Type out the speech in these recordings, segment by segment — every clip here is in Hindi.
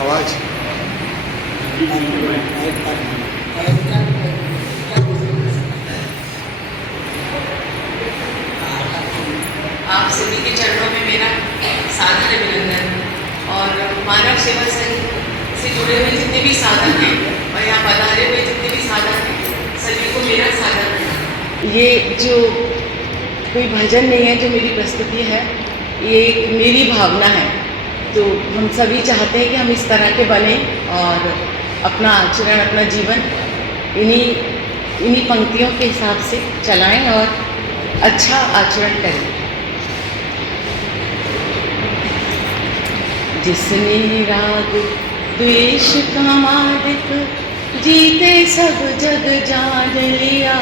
आवाज के चरणों में मेरा सादर अभिनंदन। और मानव सेवा संघ से जुड़े हुए जितने भी साधक हैं और यहाँ पधारे हुए जितने भी साधक हैं, सभी को मेरा सादर प्रणाम। ये जो कोई भजन नहीं है, जो मेरी प्रस्तुति है, ये मेरी भावना है। तो हम सभी चाहते हैं कि हम इस तरह के बने और अपना आचरण, अपना जीवन इन्हीं पंक्तियों के हिसाब से चलाएं और अच्छा आचरण करें। जिसने राग द्वेष का मादिक जीते सब जग जान लिया,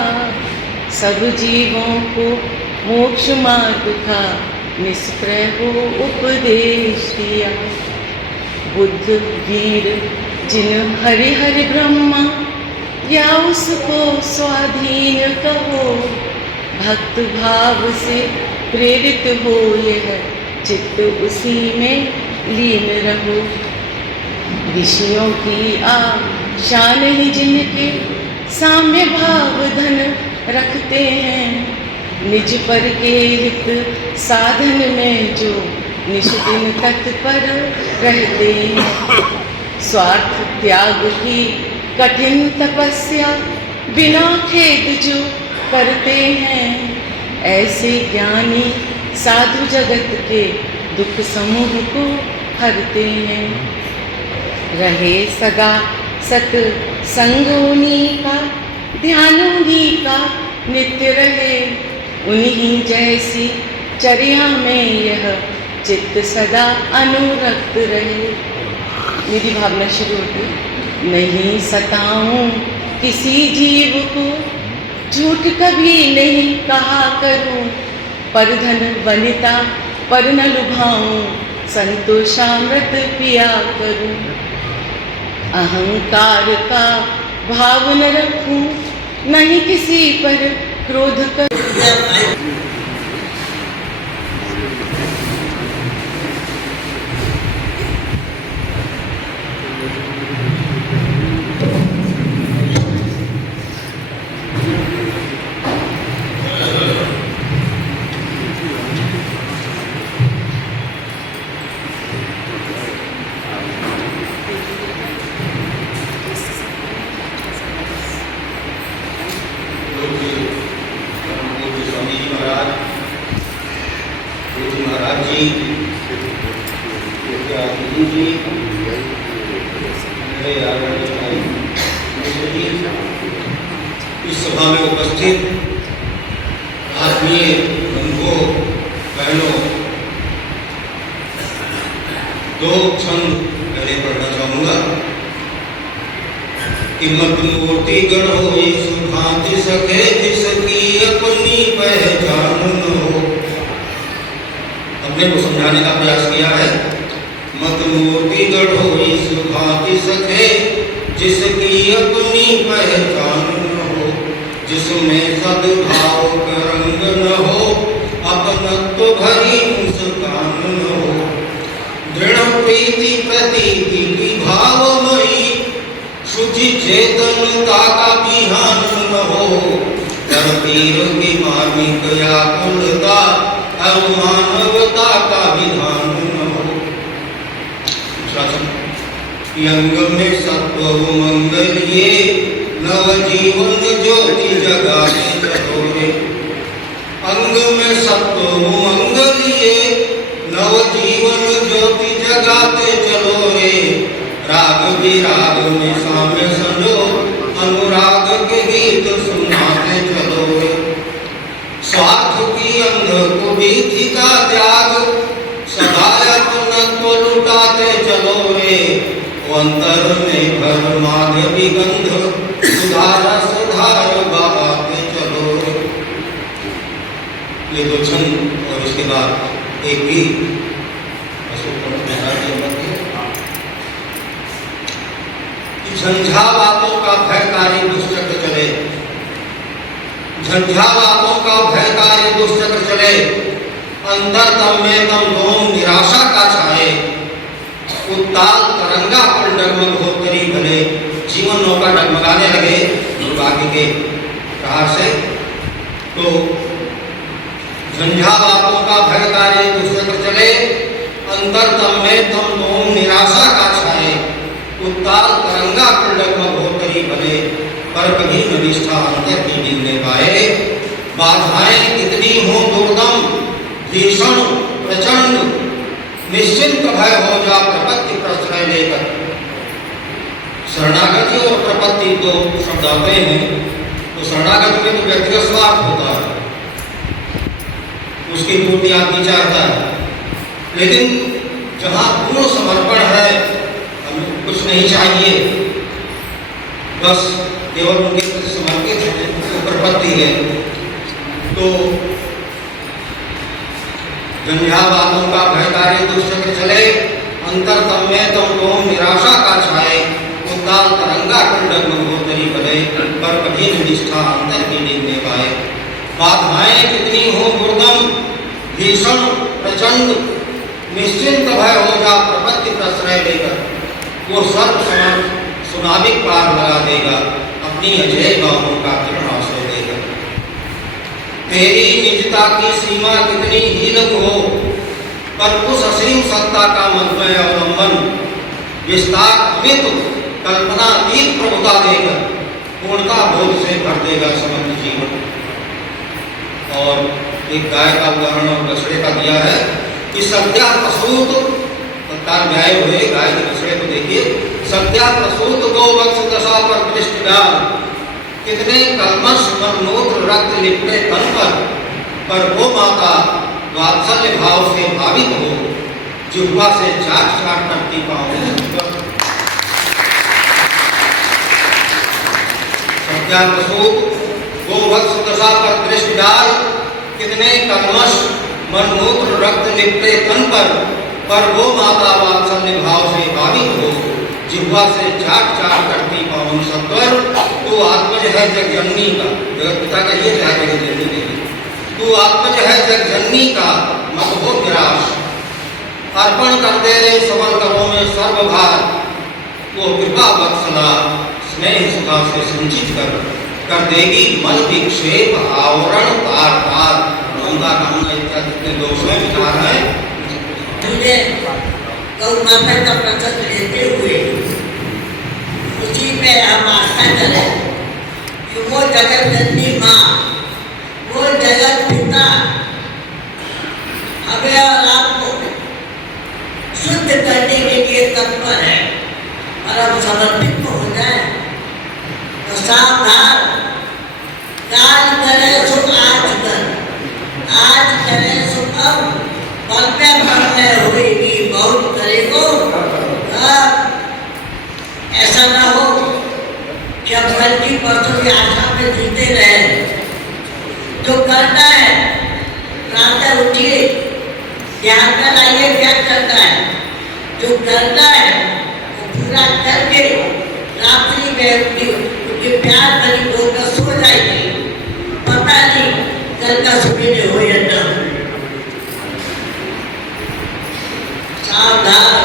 सब जीवों को मोक्ष मार्ग का निष्प्रय हो उपदेश दिया। बुद्ध वीर जिन हरि हरि ब्रह्मा, या उसको स्वाधीन कहो, भक्त भाव से प्रेरित हो यह चित्त उसी में लीन रहो। ऋषियों की शान ही जिनके साम्य भाव धन रखते हैं, निज पर के हित साधन में जो निष्दिन तत्पर रहते हैं। स्वार्थ त्याग की कठिन तपस्या बिना खेद जो करते हैं, ऐसे ज्ञानी साधु जगत के दुख समूह को हरते हैं। रहे सदा सत संग उन्हीं का, ध्यान उन्हीं का नित्य रहे, उन्हीं जैसी चर्या में यह चित्त सदा अनुरक्त रहे। मेरी भावना शुरू होती। नहीं सताऊं किसी जीव को, झूठ कभी नहीं कहा करूं, पर धन वनिता पर न लुभाऊं, संतोषामृत पिया करूं। अहंकार का भाव न रखूं, नहीं किसी पर क्रोध करूं। इस सभा में उपस्थित आत्मीय बंधुओं बहनों, दो छंद पहले पढ़ना चाहूंगा कि मत मूर्ति गढ़ो यीशु भांति सके, जिसकी अपनी पहचान न हो। अपने को समझाने का प्रयास किया है। मत मूर्ति गढ़ो यीशु भांति सके, जिसकी अपनी पहचान न हो, जिसमें सद्भाव का रंग न हो, अपनत्व भरी मुस्कान न हो, दृढ़ प्रीति प्रतीति की भावमयी, शुचि चेतनता का विहान न हो, धरतीर की मार्मिक व्याकुलता और मानवता का विधान न हो। अंग में सत्व मंगल ये, नव जीवन ज्योति जगाते चलो रे। अंग में सत्व मंगल ये, नव जीवन ज्योति जगाते चलो रे। राग विराग में साम्य संजो, अनुराग के गीत सुनाते चलो रे। स्वार्थ की अंध कुरीति का त्याग, सदा अपनत्व लुटाते चलो रे। अंतर में भर माधवी गंध, सुधार सुधार बहाते चलो रे। ये दो छंद और इसके बाद एक गीत झंझा बातों का भयकारी दुष्चक्र चले, झंझा बातों का भयकारी दुष्चक्र चले, अंतर तम में तम दोम निराशा का छाए। उत्ताल तरंगा पर डगमग हो करी भले, जीवन नौका डगमगाने लगे दुर्भाग्य के प्रहार से। तो झंझा बातों का भय कार्य दुष्चक्र चले, अंतरतम में तम तोम निराशा का छाए, उत्ताल तरंगा पर डगमग हो करी भले, पर कभी न निष्ठा अंतर की डिगने पाए। बाधाएं कितनी हो दुर्दम भीषण प्रचंड, निश्चिंत भय हो जा प्रपत्ति प्रश्रय लेकर। शरणागति और प्रपत्ति दो शब्द आते हैं, तो शरणागति में तो व्यक्तिगत स्वार्थ होता है, उसकी पूर्ति आदमी चाहता है, लेकिन जहाँ पूर्ण समर्पण है, हमें कुछ नहीं चाहिए, बस केवल उनके प्रति समर्पित है, तो प्रपत्ति है। तो जंझा बातों का भय कार्य दुष्चक्र चले, अंतरतम में तम तोम निराशा का छाए, उत्ताल तरंगा पर डगमग हो तरी भले, पर कभी न निष्ठा अंतर की डिगने पाए। बाधाएं कितनी हो दुर्गम भीषण प्रचंड, निश्चिंत भय हो जा प्रपत्ति प्रश्रय लेकर। वो सर्व सुनाविक पार लगा देगा, अपनी अजय बाहों का किरण आश्रय देगा। तेरी निजता की सीमा कितनी ही लघु हो, पर उस असीम सत्ता का मधुमय अवलंबन विस्तार अमित कल्पनातीत प्रभुता देकर पूर्णता बोध से भर देगा समग्र जीवन। और एक गाय का उदाहरण और बछड़े का दिया है कि सत्या प्रसूत तत्काल गाय हुए, गाय के बछड़े को देखिए, सत्या प्रसूत गो वत्स दशा पर दृष्टि डाल, कितने कल्मश मनमूत्र रक्त लिपटे तन पर वो माता वात्सल्य भाव से भावित हो, जिह्वा से चाट चाट करती पाओ। सत्या प्रसूत गो वत्स दशा पर दृष्टि डाल, कितने कल्मश मनमूत्र रक्त लिपटे तन पर वो माता वात्सल्य भाव से भावित हो, जिह्वा से चाट चाट करती पावन सत्वर। तू आत्मज है जगजननी का, जगत पिता का ये है जगजननी के लिए, तू आत्मज है जगजननी का, मत हो निराश, अर्पण कर दे रे सबल करों में सर्वभार। वो कृपा वत्सला स्नेह सुधा से संचित कर देगी मन विक्षेप आवरण पार पार। ममता कामना इत्यादि के दोष में विचार है। हमने गौ माता का प्रसाद लेते हुए उसी पे हम आस्था करें कि वो जगत जननी माँ, वो जगत पिता हमें और आपको शुद्ध करने के लिए तत्पर है, और हम समर्पित हो जाए तो सावधान। काल करे सो आज कर, आज करे सो अब, पल में होगी बहुत करेगो। ऐसा ना हो कि अब कल की परसों की आशा में जीते रहे। जो करना है प्रातः उठिए, ध्यान में लाइए क्या करना है, जो करना है वो पूरा करके रात्रि में उनके प्यार भरी होकर सो जाएगी। पता नहीं कल का सुबह हो या न। सावधान,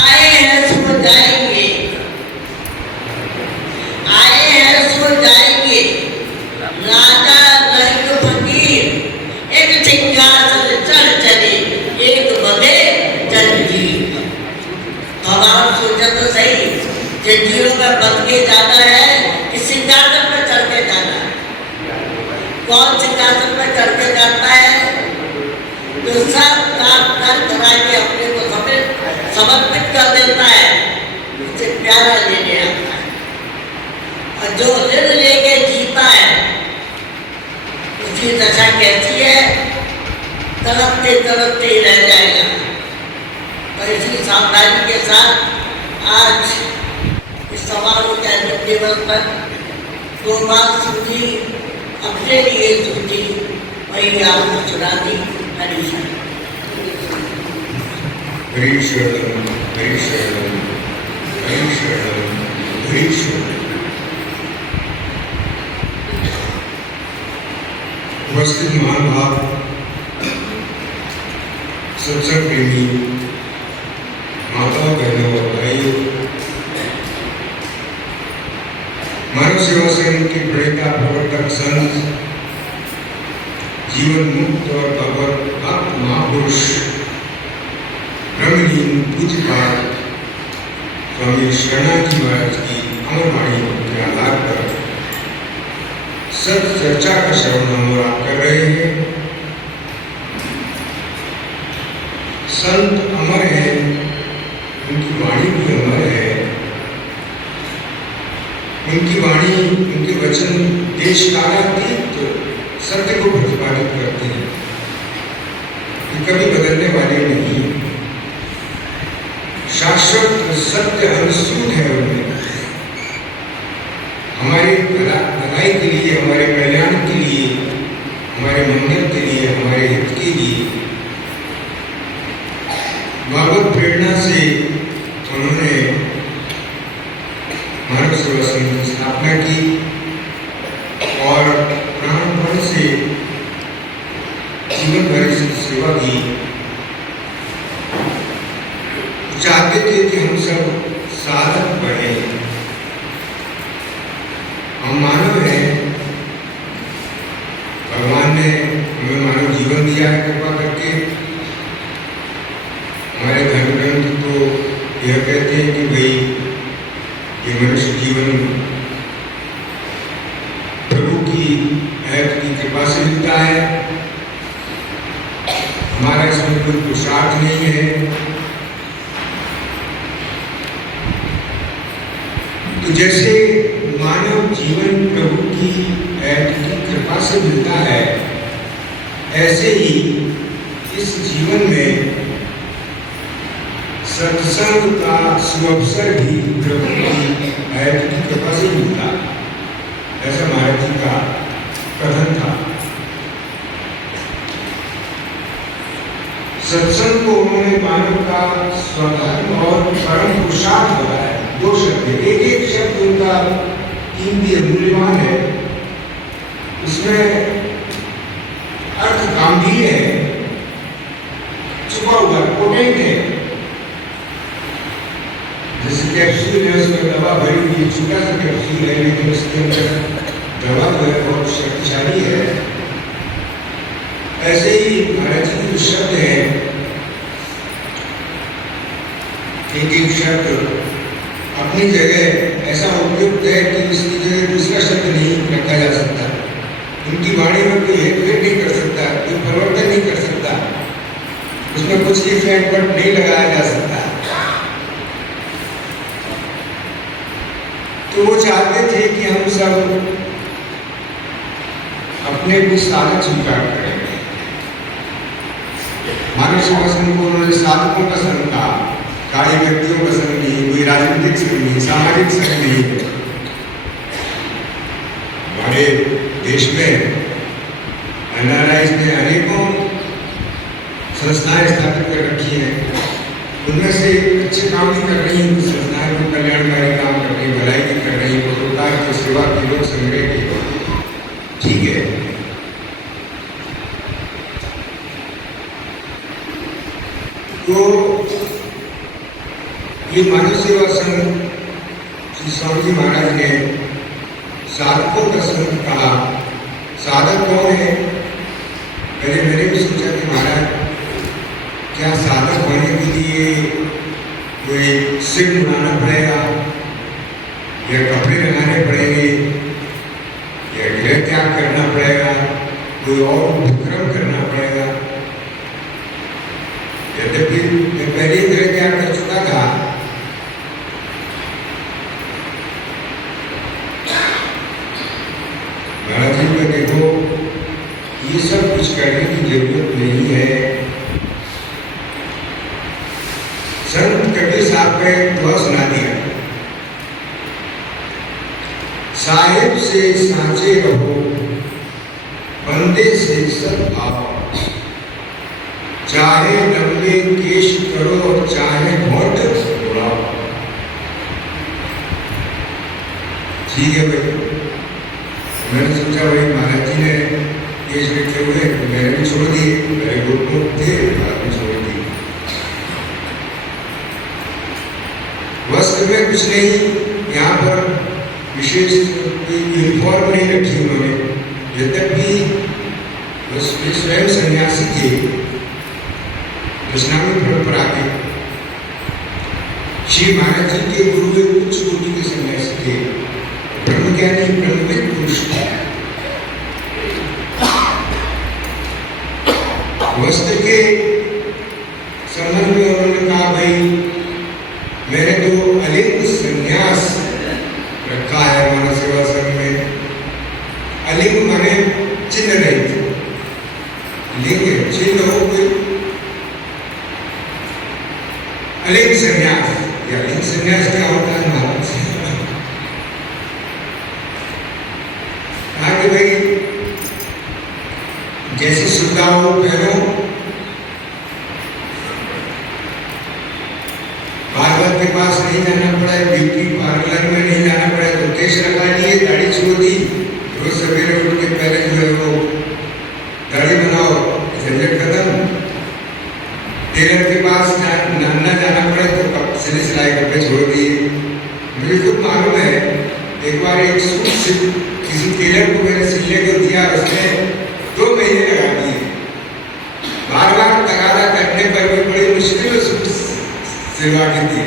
आए हैं सो जाएंगे, आए हैं सो जाएंगे। राजा रंग फकीर एक सिंहासन चढ़ चले, एक बधे जंजीर। अब आप सोचा तो सही, जंजीरों में बंध के जाना है कि सिंहासन पर चढ़ के जाना है? कौन सिंहासन पर चढ़ के जाता है? जो सब काम कर करा के अपने को समर्पित कर देता है, उसे प्यारा लेने आता है। और जो ऋण लेके जीता है उसकी दशा कैसी है? तड़पते तड़पते ही रह जाएगा। और इसी सावधानी के साथ आज इस समारोह के अंतिम दिवस पर दो बात सुनी, अपने लिए सुनी, वही आपको सुना दी। हरीशा हरीशरणम हरीशरणम हरीशरणम हरीशरणम। उपस्थित महानुभाव, सत्संग प्रेमी माताओं, बहनों और भाइयों, मानव सेवा संघ के प्रणेता प्रवर्तक संत जीवन मुक्त और भक्त महापुरुष ब्रह्मलीन पूज्यपाद स्वामी शरणाजी महाराज की अमर वाणी के आधार पर सत चर्चा का श्रवण हम और आप कर रहे हैं। संत अमर है, उनकी वाणी भी अमर है। उनकी वाणी, उनके वचन देश कालातीत सत्य को प्रतिपादित करते हैं। ये कभी बदलने वाले नहीं, शाश्वत सत्य अनुसूत है उनमें। हमारे भलाई के लिए, हमारे कल्याण के लिए, हमारे मंगल के लिए, हमारे हित के लिए भागवत प्रेरणा से उन्होंने मानव सेवा संघ की स्थापना की और प्राणपण से जीवन भर इसकी सेवा की। चाहते थे कि हम सब साधक बने। हम मानव हैं, भगवान ने हमें मानव जीवन दिया है कृपा करके। हमारे धर्म ग्रंथ तो यह कहते हैं कि भाई ये मनुष्य जीवन प्रभु की ऐप की कृपा से मिलता है। हमारा इसमें कोई पुरुषार्थ नहीं है। तो जैसे मानव जीवन प्रभु की ऐप की कृपा से मिलता है, ऐसे ही इस जीवन में सत्संग का सुअवसर भी प्रभु की ऐप की कृपा से मिलता है। ऐसा महाराज जी का कथन था। सत्संग को उन्होंने मानव का स्वधर्म और परम पुरुषार्थ बताया। दो शब्द, एक एक शब्द उनका कीमती मूल्यवान है। उसमें अर्थ गंभीर है, छुपा हुआ पोटेंट है। जैसे कैप्सूल है, उसमें दवा भरी हुई, छोटा सा कैप्सूल है, लेकिन उसके अंदर दवा जो है बहुत शक्तिशाली है। ऐसे ही महाराज जी के जो शब्द है, एक एक शब्द अपनी जगह ऐसा उपयुक्त है कि उसकी जगह दूसरा शब्द नहीं रखा जा सकता। उनकी वाणी में कोई हेरफेर नहीं कर सकता, कोई परिवर्तन नहीं कर सकता, उसमें कुछ इफेक्ट बट नहीं लगाया जा सकता। तो वो चाहते थे कि हम सब अपने को साधक स्वीकार करें। मानव सेवा संघ को उन्होंने साधकों का संघ कहा, कार्य व्यक्तियों का संघ नहीं, कोई राजनीतिक संघ नहीं, सामाजिक संघ नहीं। हमारे देश में एनआरआईज ने अनेकों संस्थाएं स्थापित कर रखी हैं। उनमें से अच्छे काम भी कर रही हैं, कुछ संस्थाएं को कल्याणकारी काम कर रही, भलाई भी कर रही, परोपकार की सेवा की, लोक संग्रह की, ठीक है। तो ये मानव सेवा संघ श्री स्वामी जी महाराज ने साधकों का संघ कहा। साधक कौन है? पहले मैंने भी सोचा कि महाराज क्या साधक होने के लिए कोई सिर मुड़ाना पड़ेगा, या कपड़े लगाने पड़ेंगे, या गृह त्याग करना पड़ेगा, कोई और उपक्रम करना पड़ेगा। यद्यपि मैं पहले ही गृह त्याग कर चुका था, महाराज जी को देखो ये सब कुछ करने की जरूरत नहीं है। संत कबीर साहब ने दुआ सुना दिया, साहिब से सांचे रहो, बंदे से सद्भाव, चाहे लंबे केश करो, चाहे होंठ उड़ाओ। ठीक है भाई, मैंने सोचा भाई महाराज जी ने केश रखे हुए, मैंने भी छोड़ दिए, मेरे घुटनों थे, बाद में छोड़ दिए। वस्त्र में कुछ नहीं, यहाँ पर विशेष यूनिफॉर्म नहीं रखी उन्होंने। यद्यपि वे स्वयं सन्यासी थे, वैष्णवी परंपरा के। श्री महाराज जी के गुरु एक उच्च कोटि के सन्यासी थे, ब्रह्मज्ञानी ब्रह्मविद पुरुष थे। वस्त्र के संबंध में उन्होंने कहा, भाई मैंने तो अलिंग संन्यास रखा है मानव सेवा संघ में। अलिंग माने चिन्ह रहित, लिंग चिन्ह हो कोई, अलिंग संन्यास। या अलिंग संन्यास क्या होता है महाराज? कहा कि भाई जैसी सुविधा हो पहनो, बार्बर के पास नहीं जाना पड़ा है, ब्यूटी पार्लर में नहीं जाना पड़ा है, तो केश लगा लिए, दाढ़ी छोड़ दी, रोज सवेरे उठ के पहले जो है वो दाढ़ी बनाओ, झंझट खत्म। टेलर के पास ना जाना पड़े तो सिलाई कपड़े छोड़ दिए। मुझे खुद मालूम है, एक बार एक सूट किसी टेलर को मैंने सिलने को दिया, उसने 2 महीने लगा दिए। बार बार तगादा करने पर भी बड़ी मुश्किल में सूट सिलवा के दिए,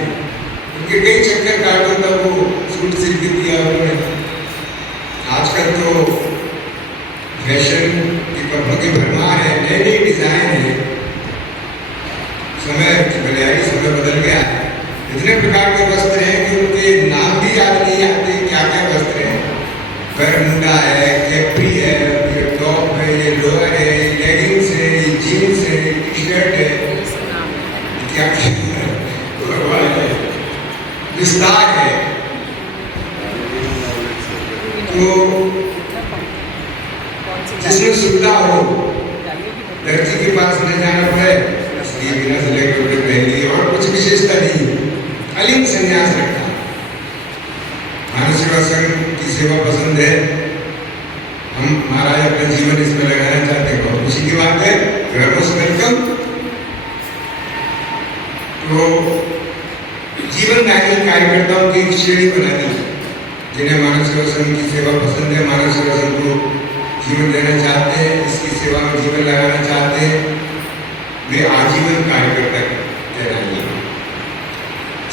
उनके कई चक्कर काटो तब वो सूट सिल के दिया उन्होंने। आजकल तो फैशन के कपड़ों की भरमार है, नए नए डिजाइन है, समय भले समय बदल गया है। इतने प्रकार के वस्त्र हैं कि उनके नाम भी याद नहीं आते क्या क्या वस्त्र हैं। बरमुंडा है, कैप्री है, टॉप है, ये लोअर है, लेगिंग्स है, जीन्स है, टी शर्ट है, क्या विस्तार है। तो जिसमें सुविधा हो, दर्जी के पास न जाना पड़े, इसलिए बिना सिले कपड़े पहन लिए और कुछ विशेषता नहीं। अलिंग संन्यास रखा। मानव सेवा संघ की सेवा पसंद है, हम महाराज अपना जीवन इसमें लगाना चाहते हैं, बहुत खुशी की बात है। वेलकम। तो जीवनदायी कार्यकर्ताओं की एक श्रेणी बना दी, जिन्हें मानव सेवा संघ की सेवा पसंद है, मानव सेवा संघ को जीवन देना चाहते हैं, इसकी सेवा में जीवन लगाना चाहते हैं, वे आजीवन कार्यकर्ता कहलाएंगे।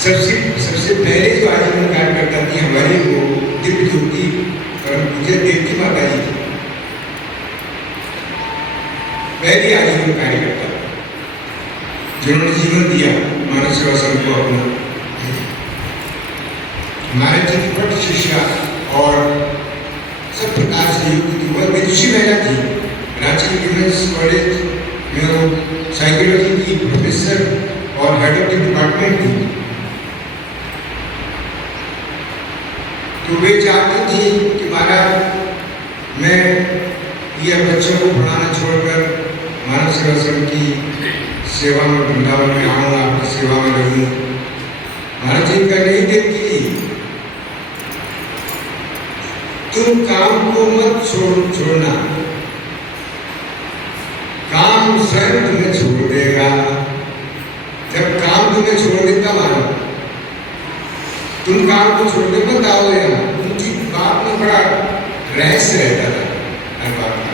सबसे पहले जो आजीवन कार्यकर्ता थी हमारी वो दिव्य ज्योति परम पूज्य देवकी माता जी थी, पहली आजीवन कार्यकर्ता जिन्होंने जीवन दिया मानव सेवा संघ को अपना। हमारे जी की पट शिष्या और सब प्रकार से युक्त थी, वह विदुषी महिला थी। रांची विमेंस कॉलेज में साइकोलॉजी की प्रोफेसर और हेड ऑफ द डिपार्टमेंट थी। तो वे चाहती थी कि महाराज मैं ये बच्चों को पढ़ाना छोड़कर मानव सेवा संघ की सेवा में वृंदावन में आऊँ, आपकी सेवा में लगूँ। महाराज जी का नहीं देखती, तुम काम को मत छोड़ना, काम स्वयं तुम्हें छोड़ देगा। जब काम तुम्हें छोड़ देता मानो, तुम काम को छोड़ दे मत आओ यहाँ। उनकी बात में बड़ा रहस्य रहता था हर बात का।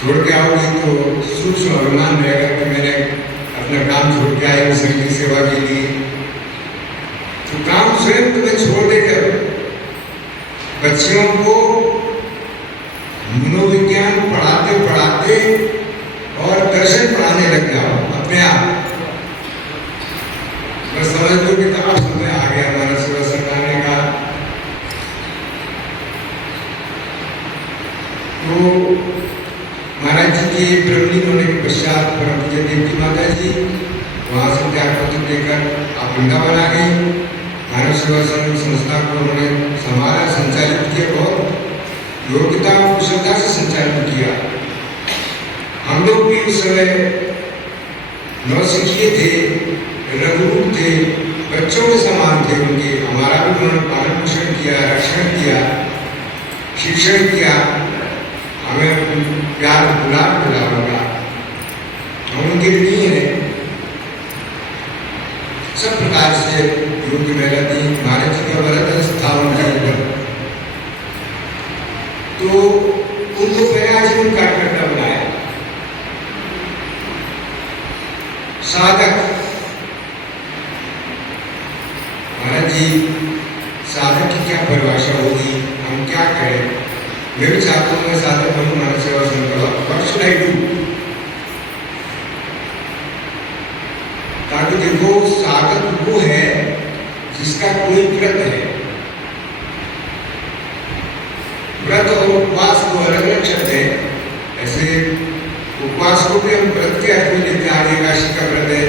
छोड़ के आओगे तो सूक्ष्म अभिमान रहेगा कि मैंने अपना काम छोड़ के आया संघ की सेवा के लिए। तो काम स्वयं तुम्हें छोड़ देकर बच्चियों को मनोविज्ञान पढ़ाते पढ़ाते और दर्शन पढ़ाने लग जाओ अपने आप। बस समझ लो कि अब समय आ गया मानव सेवा संघ आने का। तो महाराज जी की ब्रह्मलीन होने के पश्चात परम पूज्य देवकी माता जी वहाँ से त्यागपत्र देकर आप वृंदावन आ गई। मानव सेवा संघ संस्था को उन्होंने संभाला, संचालित किया, बहुत योग्यता और कुशलता से संचालित किया। हम लोग भी उस समय नौसिखिए थे, रघुरूप थे, बच्चों के समान थे उनके। हमारा भी उन्होंने पालन पोषण किया, रक्षण किया, शिक्षण किया, हमें प्यार गुलाब मिला होगा, हम उनके लिए हैं। सब प्रकार से योग्य महिला थी। महाराज जी का वरद था उनके ऊपर। तो उनको पहले आजीवन की क्या परिभाषा होगी, हम क्या करें। मैं भी चाहता हूँ मैं साधक बनूं, मानव सेवा संघ का। What should I do? ताकि देखो, साधक वो है जिसका कोई व्रत है। व्रत और उपवास दो अलग अलग शब्द है। ऐसे उपवास को भी हम व्रत के अर्थ में लेते हैं, एकादशी का व्रत है।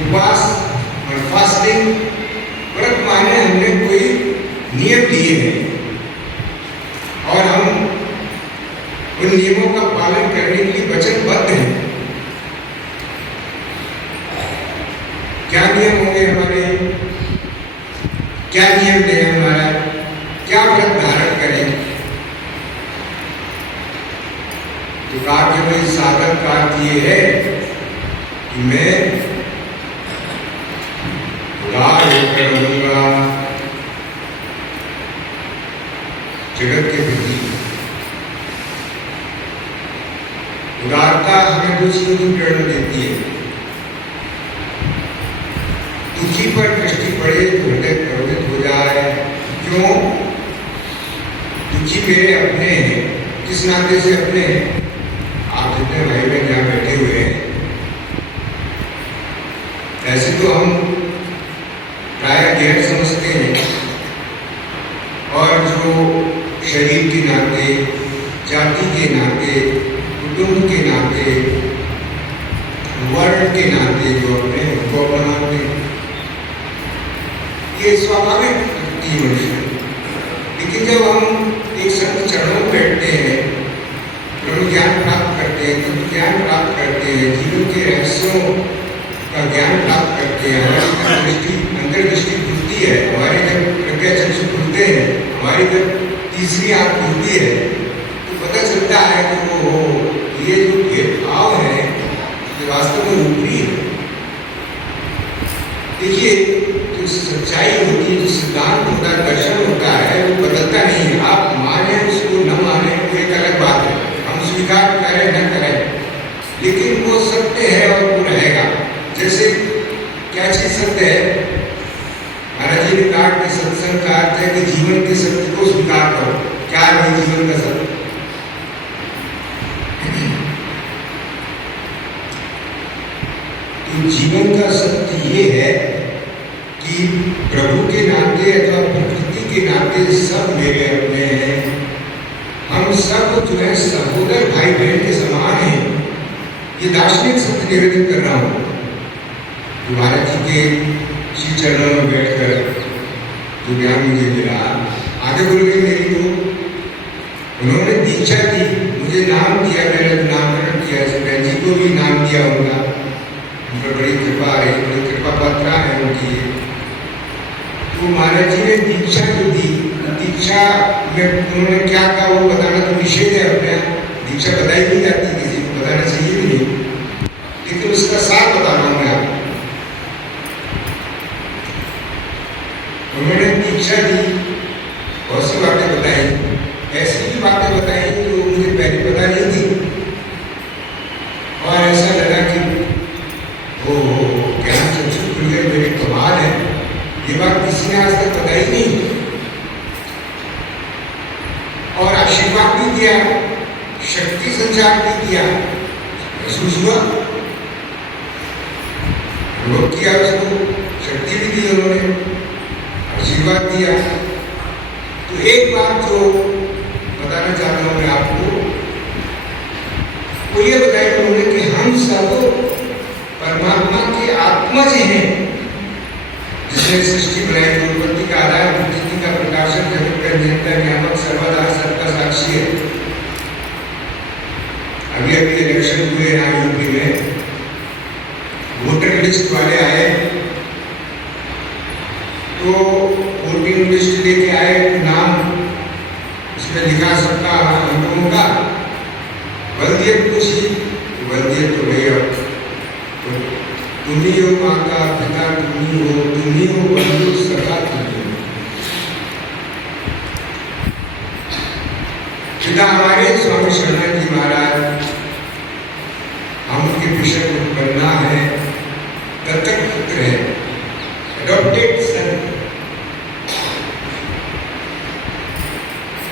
उपवास और फास्टिंग, व्रत माने हमने कोई नियम दिए हैं और हम उन नियमों का पालन करने के लिए वचनबद्ध हैं। क्या नियम होंगे हमारे, क्या नियम है हमारा, क्या व्रत धारण करें? तो कहा कि भाई साधक का अर्थ ये है कि मैं उदार होकर रहूंगा जगत के प्रति। उदारता हमें दो चीजों की प्रेरणा देती है। दुखी पर दृष्टि पड़े तो हृदय प्रवृत्त हो जाए। क्यों? दुखी मेरे अपने हैं। किस नाते से अपने हैं? आप जितने भाई बहन यहाँ बैठे हुए हैं, ऐसे तो हम प्राय गैर समझते हैं, और जो शरीर के नाते, जाति के नाते, कुटुंब के नाते, वर्ण के नाते जो अपने उनको अपनाते हैं, ये स्वाभाविक प्रकृति है मनुष्य। लेकिन जब हम एक संत चरणों में बैठते हैं, ब्रह्म ज्ञान प्राप्त करते हैं, तत्व ज्ञान प्राप्त करते हैं, जीवन के रहस्यों का ज्ञान प्राप्त करते हैं, हमारी अंतर्दृष्टि खुलती है, हमारे जब प्रज्ञा चक्षु खुलते हैं, हमारी जब तीसरी आंख खुलती है, तो पता चलता है कि वो ये जो भेदभाव है ये वास्तव में ऊपरी है। देखिए, जो सच्चाई होती है, जो सिद्धांत होता है, दर्शन होता है, वो बदलता नहीं है। आप माने उसको न माने वो एक अलग बात है, हम स्वीकार करें न करें, लेकिन वो सत्य है और वो रहेगा। जैसे क्या चीज सत्य है? महाराज जी ने कहा कि सत्संग का अर्थ है कि जीवन के सत्य को स्वीकार करो। क्या है जीवन का सत्य? तो जीवन का सत्य ये है कि प्रभु के नाते अथवा प्रकृति के नाते सब मेरे अपने हैं। हम सब जो है सहोदर भाई बहन के समान हैं। ये दार्शनिक सत्य निवेदन कर रहा हूँ। महाराज जी के श्री चरणों में बैठकर जो ज्ञान मुझे मिला, आगे बोल गई मेरी को, उन्होंने दीक्षा दी, मुझे नाम दिया, मेरा नामकरण किया, बहन जी को भी नाम दिया उनका। उन पर बड़ी कृपा है, बड़ी कृपा पात्रा है उनकी। तो महाराज जी ने दीक्षा जो दी, दीक्षा में उन्होंने क्या कहा वो बताना तो निषेध है। अपने दीक्षा बताई नहीं जाती, किसी को बताना चाहिए भी नहीं, लेकिन उसका सार बता रहा हूँ मैं आपको। उन्होंने दीक्षा दी, बहुत सी बातें बताई, ऐसी भी बातें बताई जो मुझे पहले पता नहीं थी, और ऐसा लगा कि वो ज्ञान चक्षु खुल गए, मेरे कमाल है। ये बात किसी ने आज तक बताई नहीं। और आशीर्वाद भी दिया, शक्ति संचार भी किया, महसूस हुआ, अनुभव किया, उसको शक्ति भी दी उन्होंने, आशीर्वाद दिया। तो एक बात जो बताना चाहता हूँ मैं आपको, वो ये बताया उन्होंने कि हम सब परमात्मा के आत्मज हैं, जिसने सृष्टि बनाई, उत्पत्ति का आधार, प्रकृति का प्रकाशक, जगत का नियंता, नियामक, सर्वदा सबका साक्षी है। अभी अभी इलेक्शन हुए यहाँ यूपी में, वोटर लिस्ट वाले आए, तो वोटिंग लिस्ट लेके आए, नाम उसमें लिखा सबका हम लोगों का, वल्दियत पूछी, वल्दियत तो भैया तुम ही हो, माता पिता तुम ही हो, बंधु सखा तुम ही हो। पिता हमारे स्वामी शरणानंद जी महाराज, हम उनके विषय को बनना है, दत्तक पुत्र है, एडॉप्टेड सन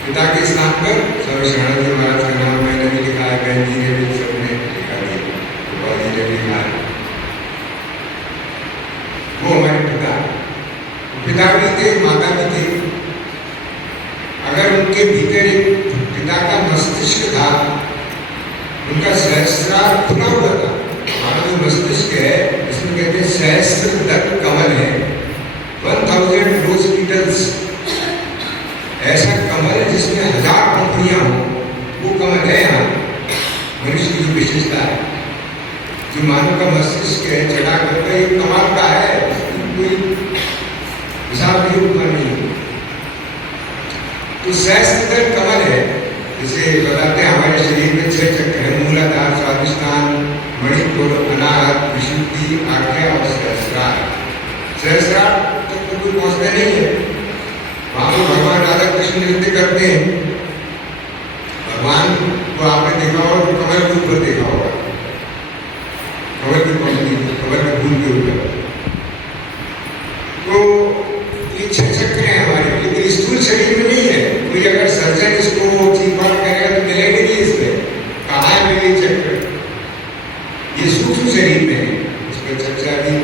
पिता के स्थान पर स्वामी शरणानंद जी महाराज का नाम मैंने भी लिखा है, बहन जी ने भी, सबने लिखा दिया, गोपाल जी ने भी लिखा है। वो हमारे पिता भी थे, माता भी थे। अगर उनके भीतर एक पिता का मस्तिष्क था, उनका सहस्रार खुला हुआ था। हमारा जो मस्तिष्क है इसमें कहते हैं सहस्त्र दल कमल है, 1000 रोज पेटल्स, ऐसा कमल है जिसमें 1000 पंखुड़ियां हो, वो कमल है यहाँ मनुष्य की जो विशेषता है। जो मानव का मस्तिष्क है जटाकर का, ये कमाल का है, कोई हिसाब नहीं उतना नहीं। तो सहस्त्र कमल है, जिसे बताते हैं हमारे शरीर में 6 चक्र है, मूलाधार, स्वादिष्ठान, मणिपुर, अनाहत, विशुद्धि, आज्ञा और सहस्रार। सहस्रार तक तो कोई पहुंचता नहीं है, वहां तो भगवान राधा कृष्ण नृत्य करते हैं। भगवान को आपने देखा होगा तो कमल के ऊपर देखा होगा, कमल की पंक्ति, कमल के फूल के ऊपर। तो ये 6 चक्र हैं हमारे, लेकिन स्थूल शरीर में नहीं है। कोई अगर सर्जन इसको चीरफाड़ करेगा तो मिलेगा नहीं इसमें, कहाँ है मेरे चक्र? ये सूक्ष्म शरीर में है, इस पर चर्चा भी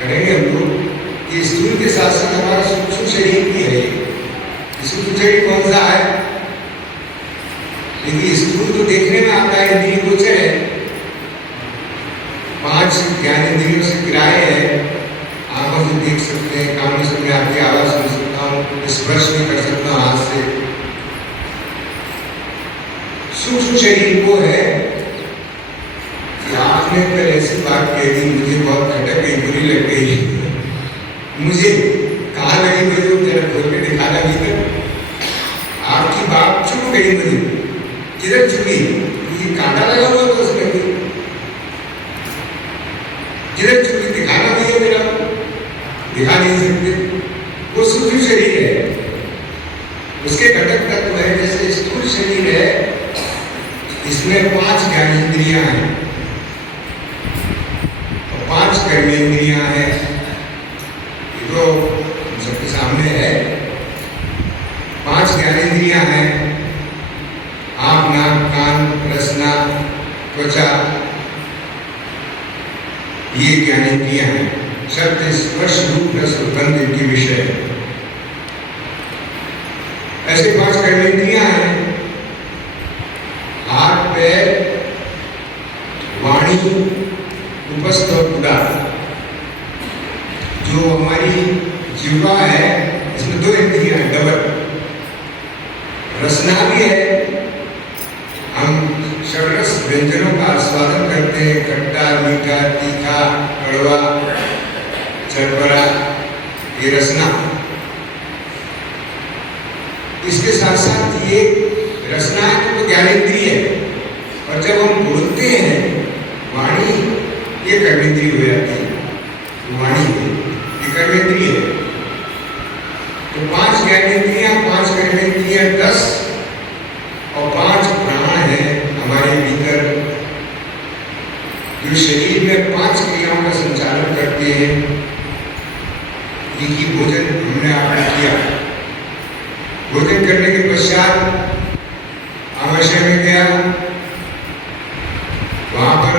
करेंगे हम लोग। ये स्थूल के साथ साथ हमारा सूक्ष्म शरीर भी है। सूक्ष्म शरीर कौन सा है? लेकिन स्थूल तो देखने में आता है, इंद्रिय गोचर है, 5 ज्ञानेंद्रियों से ग्राह्य है। आंखों से देख सकते हैं, कानों से मैं आपकी आवाज सुन सकता हूँ, स्पर्श भी कर सकता हूँ हाथ से। सूक्ष्म शरीर वो है कि आपने कल ऐसी बात कह दी, मुझे बहुत खटक गई, बुरी लग गई। मुझे कहाँ लगी मुझे, जरा खोल के दिखाना भीतर। आपकी बात चुप गई मुझे, किधर चुकी? मुझे कांटा लगा हुआ तो उसमें किधर चुकी, दिखाना नहीं है मेरा, दिखा नहीं सकते। वो सूक्ष्म शरीर है, उसके घटक तत्व है। जैसे स्थूल शरीर है, इसमें 5 ज्ञानेंद्रियां हैं और 5 कर्मेंद्रियां हैं। ये तो सबके सामने है। 5 ज्ञानेंद्रियां हैं, आँख, नाक, कान, रसना, त्वचा, ये ज्ञानेंद्रियां हैं। शब्द, स्पर्श, रूप, रस, गंध इनके विषय है। ऐसे 5 कर्मेंद्रियां हैं, हाथ, पैर, वाणी, उपस्थ और उदार। जो हमारी जिह्वा है, इसमें 2 इंद्रियां हैं, डबल। रसना भी है, हम षड्रस व्यंजनों का आस्वादन करते हैं, खट्टा, मीठा, तीखा, कड़वा, चरबरा, ये रसना। इसके साथ साथ ये रसना है तो ज्ञानेंद्रिय है। और जब हम बोलते हैं, वाणी ये कर्मेंद्रिय हो जाती है, वाणी ये कर्मेंद्रिय है। तो 5 ज्ञानेंद्रियां, 5 कर्मेंद्रियां 10 और 5 प्राण है हमारे भीतर, जो शरीर में 5 क्रियाओं का संचालन करते हैं। एक ही भोजन हमने आपने किया, भोजन करने के पश्चात आवाशय में गया, वहां पर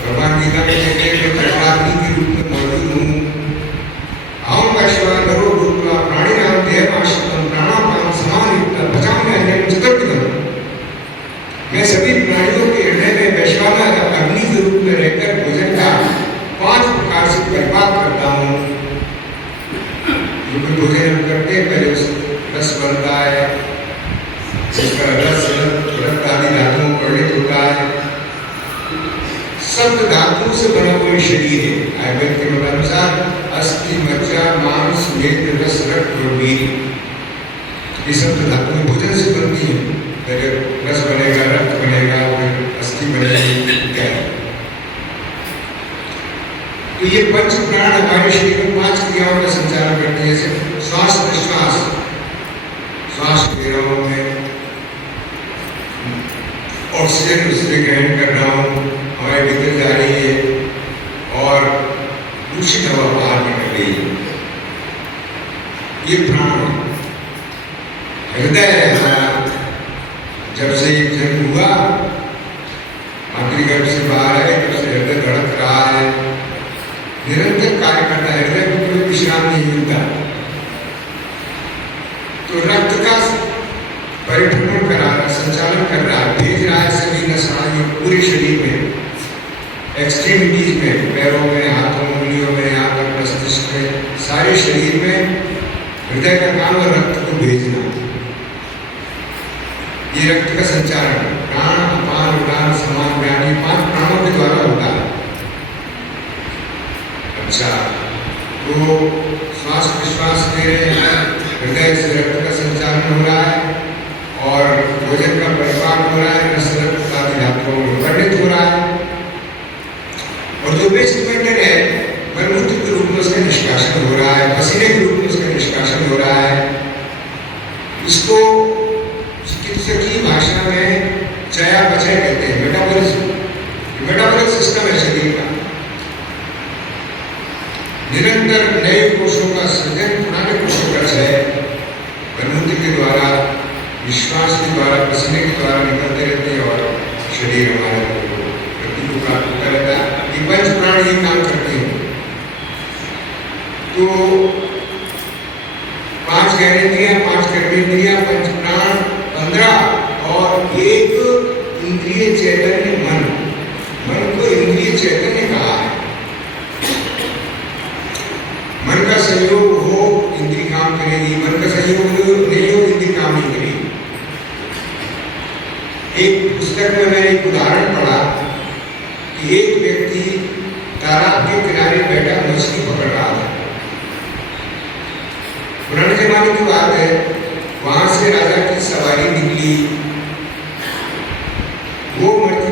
भगवान गीता में कहते हैं मैं प्रसादी के रूप में मौजूद हूँ। अहम वैश्वानरो भूत्वा प्राणिनां देहमाश्रितं प्राणापान समानयुक्तः पचाम्यन्नं अन्नं चतुर्विधम्। मैं सभी प्राणियों के हृदय में वैश्वानर अग्नि के रूप में रहकर भोजन का 5 प्रकार से परिपाक करता हूँ। जो भोजन हम करते हैं, पहले उस रस बनता है, जिसका रस रक्त आदि धातुओं परिणित होता है। सप्त धातुओं से बना हुआ शरीर है। आयुर्वेद के मतानुसार अस्थि, मज्जा, मांस, मेद, रस, रक्त और वीर, ये सप्त धातुएं भोजन से बनती हैं। पहले रस बनेगा, रक्त बनेगा, फिर अस्थि बनेगी इत्यादि। तो ये पंच प्राण हमारे शरीर में 5 क्रियाओं का संचालन करते हैं। जैसे श्वास प्रश्वास, श्वास ले रहा हूँ मैं, ऑक्सीजन उससे ग्रहण कर रहा हूँ, हमारे भीतर जा रही है और दूषित हवा बाहर निकल रही है। ये प्राण है। हृदय है हमारा, जब से जन्म हुआ, मातृगर्भ से बाहर आए, तब से हृदय धड़क रहा है, निरंतर कार्य करता है, हृदय को कोई विश्राम नहीं मिलता। तो रक्त का परिभ्रमण करा रहा, संचालन कर रहा है, भेज रहा है सभी नसों पूरे शरीर में, एक्सट्रीमिटीज में, पैरों में, हाथों, उंगलियों में, यहाँ पर मस्तिष्क में, सारे शरीर में हृदय का काम और रक्त को भेजना। ये रक्त का संचारण प्राण, अपान, उदान, समान, ज्ञान, ये 5 प्राणों के द्वारा होता है। अच्छा, तो श्वास प्रश्वास ले रहे हैं, हृदय से रक्त का संचालन हो रहा है और भोजन का परिपाक हो रहा है, नस रक्त आदि धातुओं में वर्णित हो रहा है। और जो वेस्ट मैटर है, मलमूत्र के रूप में उसका निष्कासन हो रहा है, पसीने के रूप में उसका निष्कासन हो रहा है। इसको चिकित्सकीय भाषा में चयापचय कहते हैं, मेटाबॉलिक सिस्टम है शरीर का। निरंतर नए कोषों का सृजन पुराने कोषों का क्षय मलमूत्र के द्वारा, विश्वास के द्वारा, पसीने के द्वारा निकलते रहते हैं और शरीर हमारा व्यक्ति को प्राप्त होता रहता है। ये पंच प्राण ये काम करते हैं। तो 5 ज्ञानेंद्रियां, 5 कर्मेंद्रियां, पंच प्राण 15 और एक इंद्रिय चैतन्य मन। मन को इंद्रिय चैतन्य कहा है। मन का संयोग हो इंद्रिय काम करेगी, मन का संयोग नहीं हो इंद्रिय काम नहीं करेगी। एक पुस्तक में मैंने एक उदाहरण पढ़ा कि एक व्यक्ति तालाब के किनारे बैठा मछली पकड़ रहा था। पुराने जमाने की बात है, वहां से राजा की सवारी निकली। वो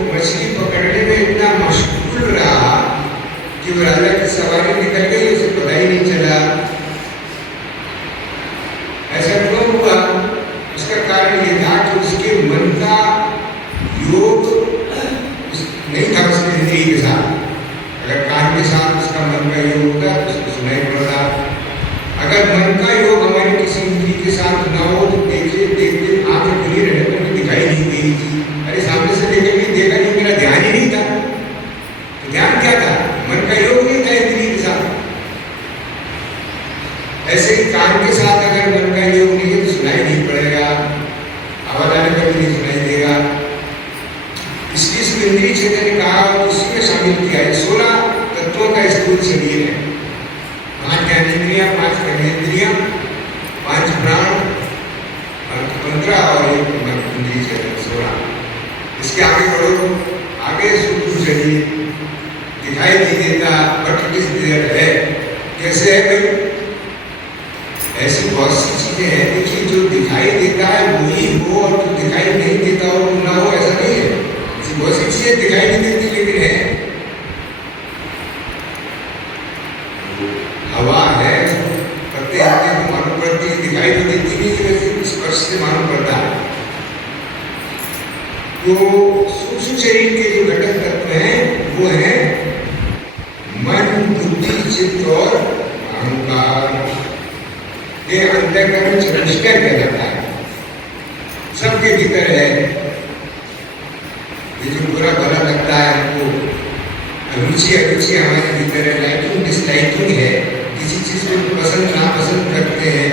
मछली पकड़ने में इतना मशगूल रहा कि वो राजा की सवारी निकल गई, उसे पता ही नहीं चला। ऐसा क्यों हुआ? उसका कारण ये था कि उसके मन का योग नहीं था उसके इंद्रिय के साथ। अगर कान के साथ उसका मन का योग होता तो उसको सुनाई पड़ता। अगर मन का योग हमारे किसी इंद्रिय के साथ ना हो तो देखते देखते आंखें खुली रहने पर भी दिखाई नहीं देगी चीज। अरे सामने से देखा नहीं, मेरा ध्यान ही नहीं था। तो ध्यान क्या था? मन का योग नहीं था इंद्रिय के साथ। ऐसे ही कान के साथ अगर मन का योग नहीं है तो सुनाई नहीं पड़ेगा, आवाज आने पर भी नहीं सुनाई देगा। इसलिए इसको इंद्रिय चेतन ने कहा और उसी में शामिल किया है। 16 तत्वों का स्थूल शरीर है। 5 ज्ञानेंद्रियां, 5 कर्मेंद्रियां, 5 प्राण, 15 और एक इंद्रिय चेतन 16। इसके आगे बढ़ो, आगे सूक्ष्म शरीर दिखाई नहीं देता, बट इट इज देयर है। कैसे है भाई? ऐसी बहुत सी चीजें हैं, देखिए जो दिखाई देता है वही हो और जो दिखाई नहीं देता हो ना हो, ऐसा नहीं है। बहुत सी चीजें दिखाई नहीं देती लेकिन है। हवा है, पत्ते आते हैं तो मालूम पड़ती है, दिखाई तो देती नहीं, वैसे स्पर्श से मालूम पड़ता है। तो सूक्ष्म शरीर के जो घटक तत्व हैं वो है मन, बुद्धि, चित्त और अहंकार। ये अंतःकरण चतुष्टय कहा जाता है, सबके भीतर है। ये जो बुरा भला लगता है हमको, रुचि अरुचि हमारे भीतर है, लाइकिंग डिसलाइकिंग है, किसी चीज को पसंद नापसंद करते हैं,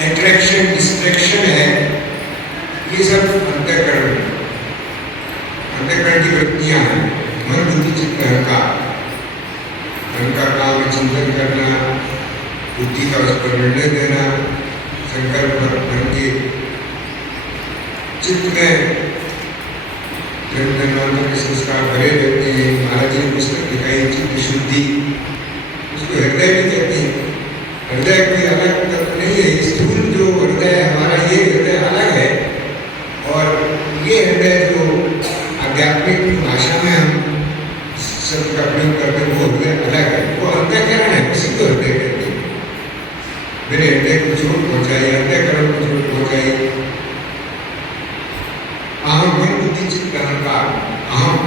अट्रैक्शन डिस्ट्रैक्शन है, ये सब अंतःकरण की वृत्तियां हैं। मन, बुद्धि, चित्त, अहंकार। मन का काम चिंतन करना, बुद्धि का उस पर निर्णय देना, संकल्प मन के, चित्त में जन्मांतर के संस्कार भरे रहते हैं। महाराज जी ने पुस्तक दिखाई चित्त शुद्धि, उसको हृदय भी कहते हैं। हृदय कोई अलग तत्व नहीं है। स्थूल जो हृदय है हमारा, ये हृदय अलग है और ये हृदय जो आध्यात्मिक भाषा में हम शब्द का प्रयोग करते हैं वो हृदय अलग है, वो अंतःकरण है, उसी को हृदय कहते हैं। मेरे हृदय को चोट पहुंचाई, अंतःकरण को चोट पहुंचाई। अहम, मन, बुद्धि, चित्त, अहंकार। अहम,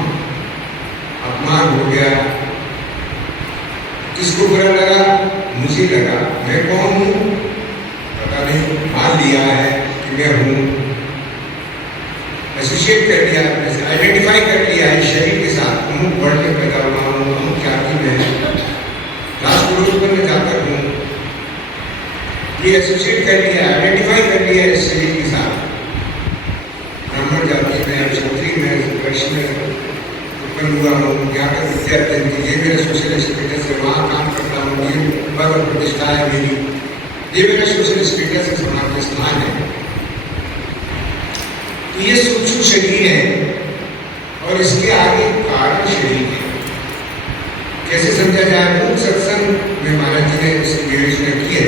अपमान हो गया, किसको बुरा लगा? मुझे लगा। मैं कौन हूँ? पता नहीं। मान लिया है कि मैं हूँ, एसोसिएट कर लिया, आइडेंटिफाई कर लिया है शरीर के साथ, अमुक वर्ण में पैदा हुआ हूँ, अमुक जाति में राष्ट्रपुरुष पर मैं जाकर हूँ, ये एसोसिएट कर लिया, आइडेंटिफाई कर लिया इस शरीर के साथ। ब्राह्मण जाति में, क्षत्रिय में, वैश्य में उत्पन्न हुआ हूँ, यहाँ पर विद्या अध्ययन की, ये मेरा सोशल स्टेटस है, वहाँ काम करता हूँ, ये पद और प्रतिष्ठा है मेरी, ये मेरा सोशल स्टेटस है, समाज में स्थान है। तो ये सूक्ष्म शरीर है और इसके आगे कारण शरीर है। कैसे समझा जाए? मूल सत्संग में महाराज जी ने इसकी विवेचना की है।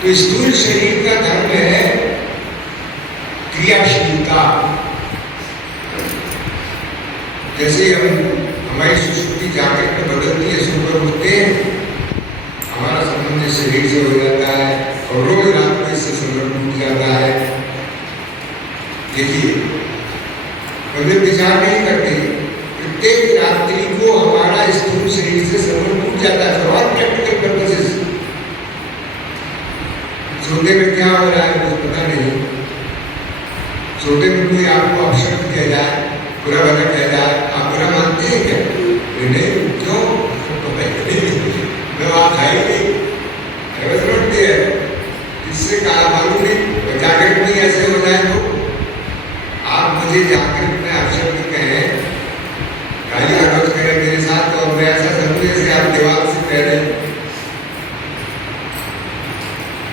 तो स्थूल शरीर का धर्म है क्रियाशीलता। जैसे हमारी सुषुप्ति जागृत में बदलती है, सुबह उठते हैं, हमारा संबंध शरीर से हो जाता है और रोज रात में इससे संबंध टूट जाता है। देखिए, कभी विचार नहीं करते, प्रत्येक रात्रि को हमारा स्थूल शरीर से संबंध टूट जाता है फॉर प्रैक्टिकल पर्पसेस। सोते में क्या हो रहा है कुछ पता नहीं। सोते में कोई आपको अपशब्द कह जाए, बुरा भला कह जाए, आप बुरा मानते हैं क्या? नहीं, क्यों? मैं वहाँ खाई नहीं, समझते हैं, इससे कहा मालूम नहीं, जागृत में ऐसे हो जाए तो आप मुझे जागृत में अपशब्द कहें, गाली गलौज करें मेरे साथ, और मैं ऐसा समझूं जैसे आप दीवार से कह रहे हैं।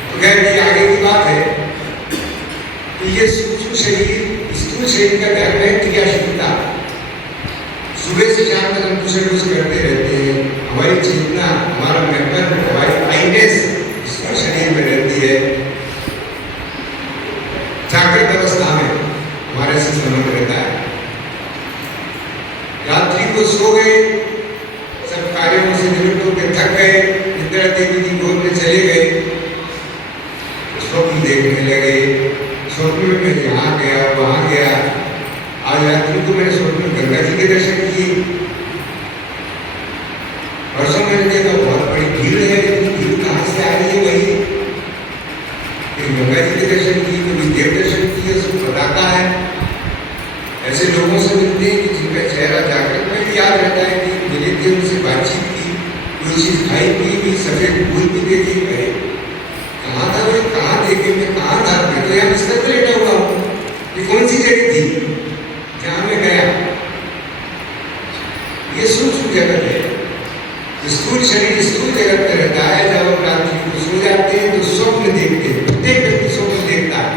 तो खैर ये आगे की बात है। तो ये सूक्ष्म शरीर, स्थूल शरीर का धर्म है क्रियाशीलता। सुबह से शाम तक हम कुछ न कुछ करते रहते हैं। हमारी चेतना, हमारा मेंबर, हमारी आइनेस स्थूल शरीर में रहती है। जागृत अवस्था में हमारे से संबंध रहता है। रात्रि को सो गए, सब कार्यों से निवृत्त होकर थक गए, निद्रा देवी की गोद में चले गए, स्वप्न देखने लगे। स्वप्न में मैं यहाँ गया, वहाँ गया। आज रात्रि को मैंने स्वप्न में गंगा जी के दर्शन किए। परसों मैंने देखा बहुत बड़ी भीड़ है, लेकिन भीड़ कहाँ से आ रही है? वही गंगा जी के दर्शन किए, कभी देव दर्शन किए, उसको बताता है। ऐसे लोगों से मिलते हैं कि जिनका चेहरा जागृत में भी याद रहता है कि मिले थे, उनसे बातचीत की, कोई चीज खाई पी भी, सफेद फूल भी देखे गए। कहाँ था वो, कहाँ देखे, मैं कहाँ था? मैं तो यहाँ बिस्तर पर लेटा हुआ हूँ। ये कौन सी जगह थी जहाँ मैं गया? ये सूक्ष्म जगत है। स्थूल शरीर स्थूल जगत में रहता है। जब हम रात्रि को सो जाते हैं तो स्वप्न देखते हैं। प्रत्येक व्यक्ति स्वप्न देखता है।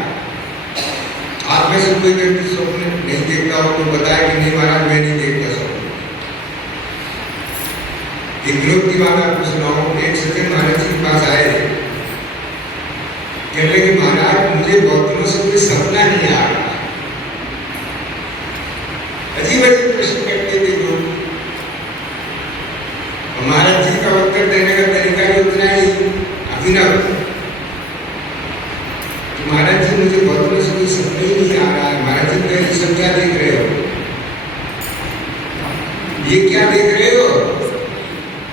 आप में से कोई व्यक्ति स्वप्न नहीं देखता हो तो बताए कि नहीं महाराज मैं नहीं देखता स्वप्न। एक लोग की बात आपको सुनाऊं। एक सज्जन महाराज जी के पास आए, कहने लगे महाराज मुझे बहुत दिनों से कोई सपना नहीं आ रहा। अजीब अजीब प्रश्न करते थे लोग। महाराज जी का उत्तर देने का तरीका भी उतना ही अभिनव। महाराज जी मुझे बहुत दिनों से कोई सपना ही नहीं आ रहा है। महाराज जी कहे ये सब क्या देख रहे हो? ये क्या देख रहे हो?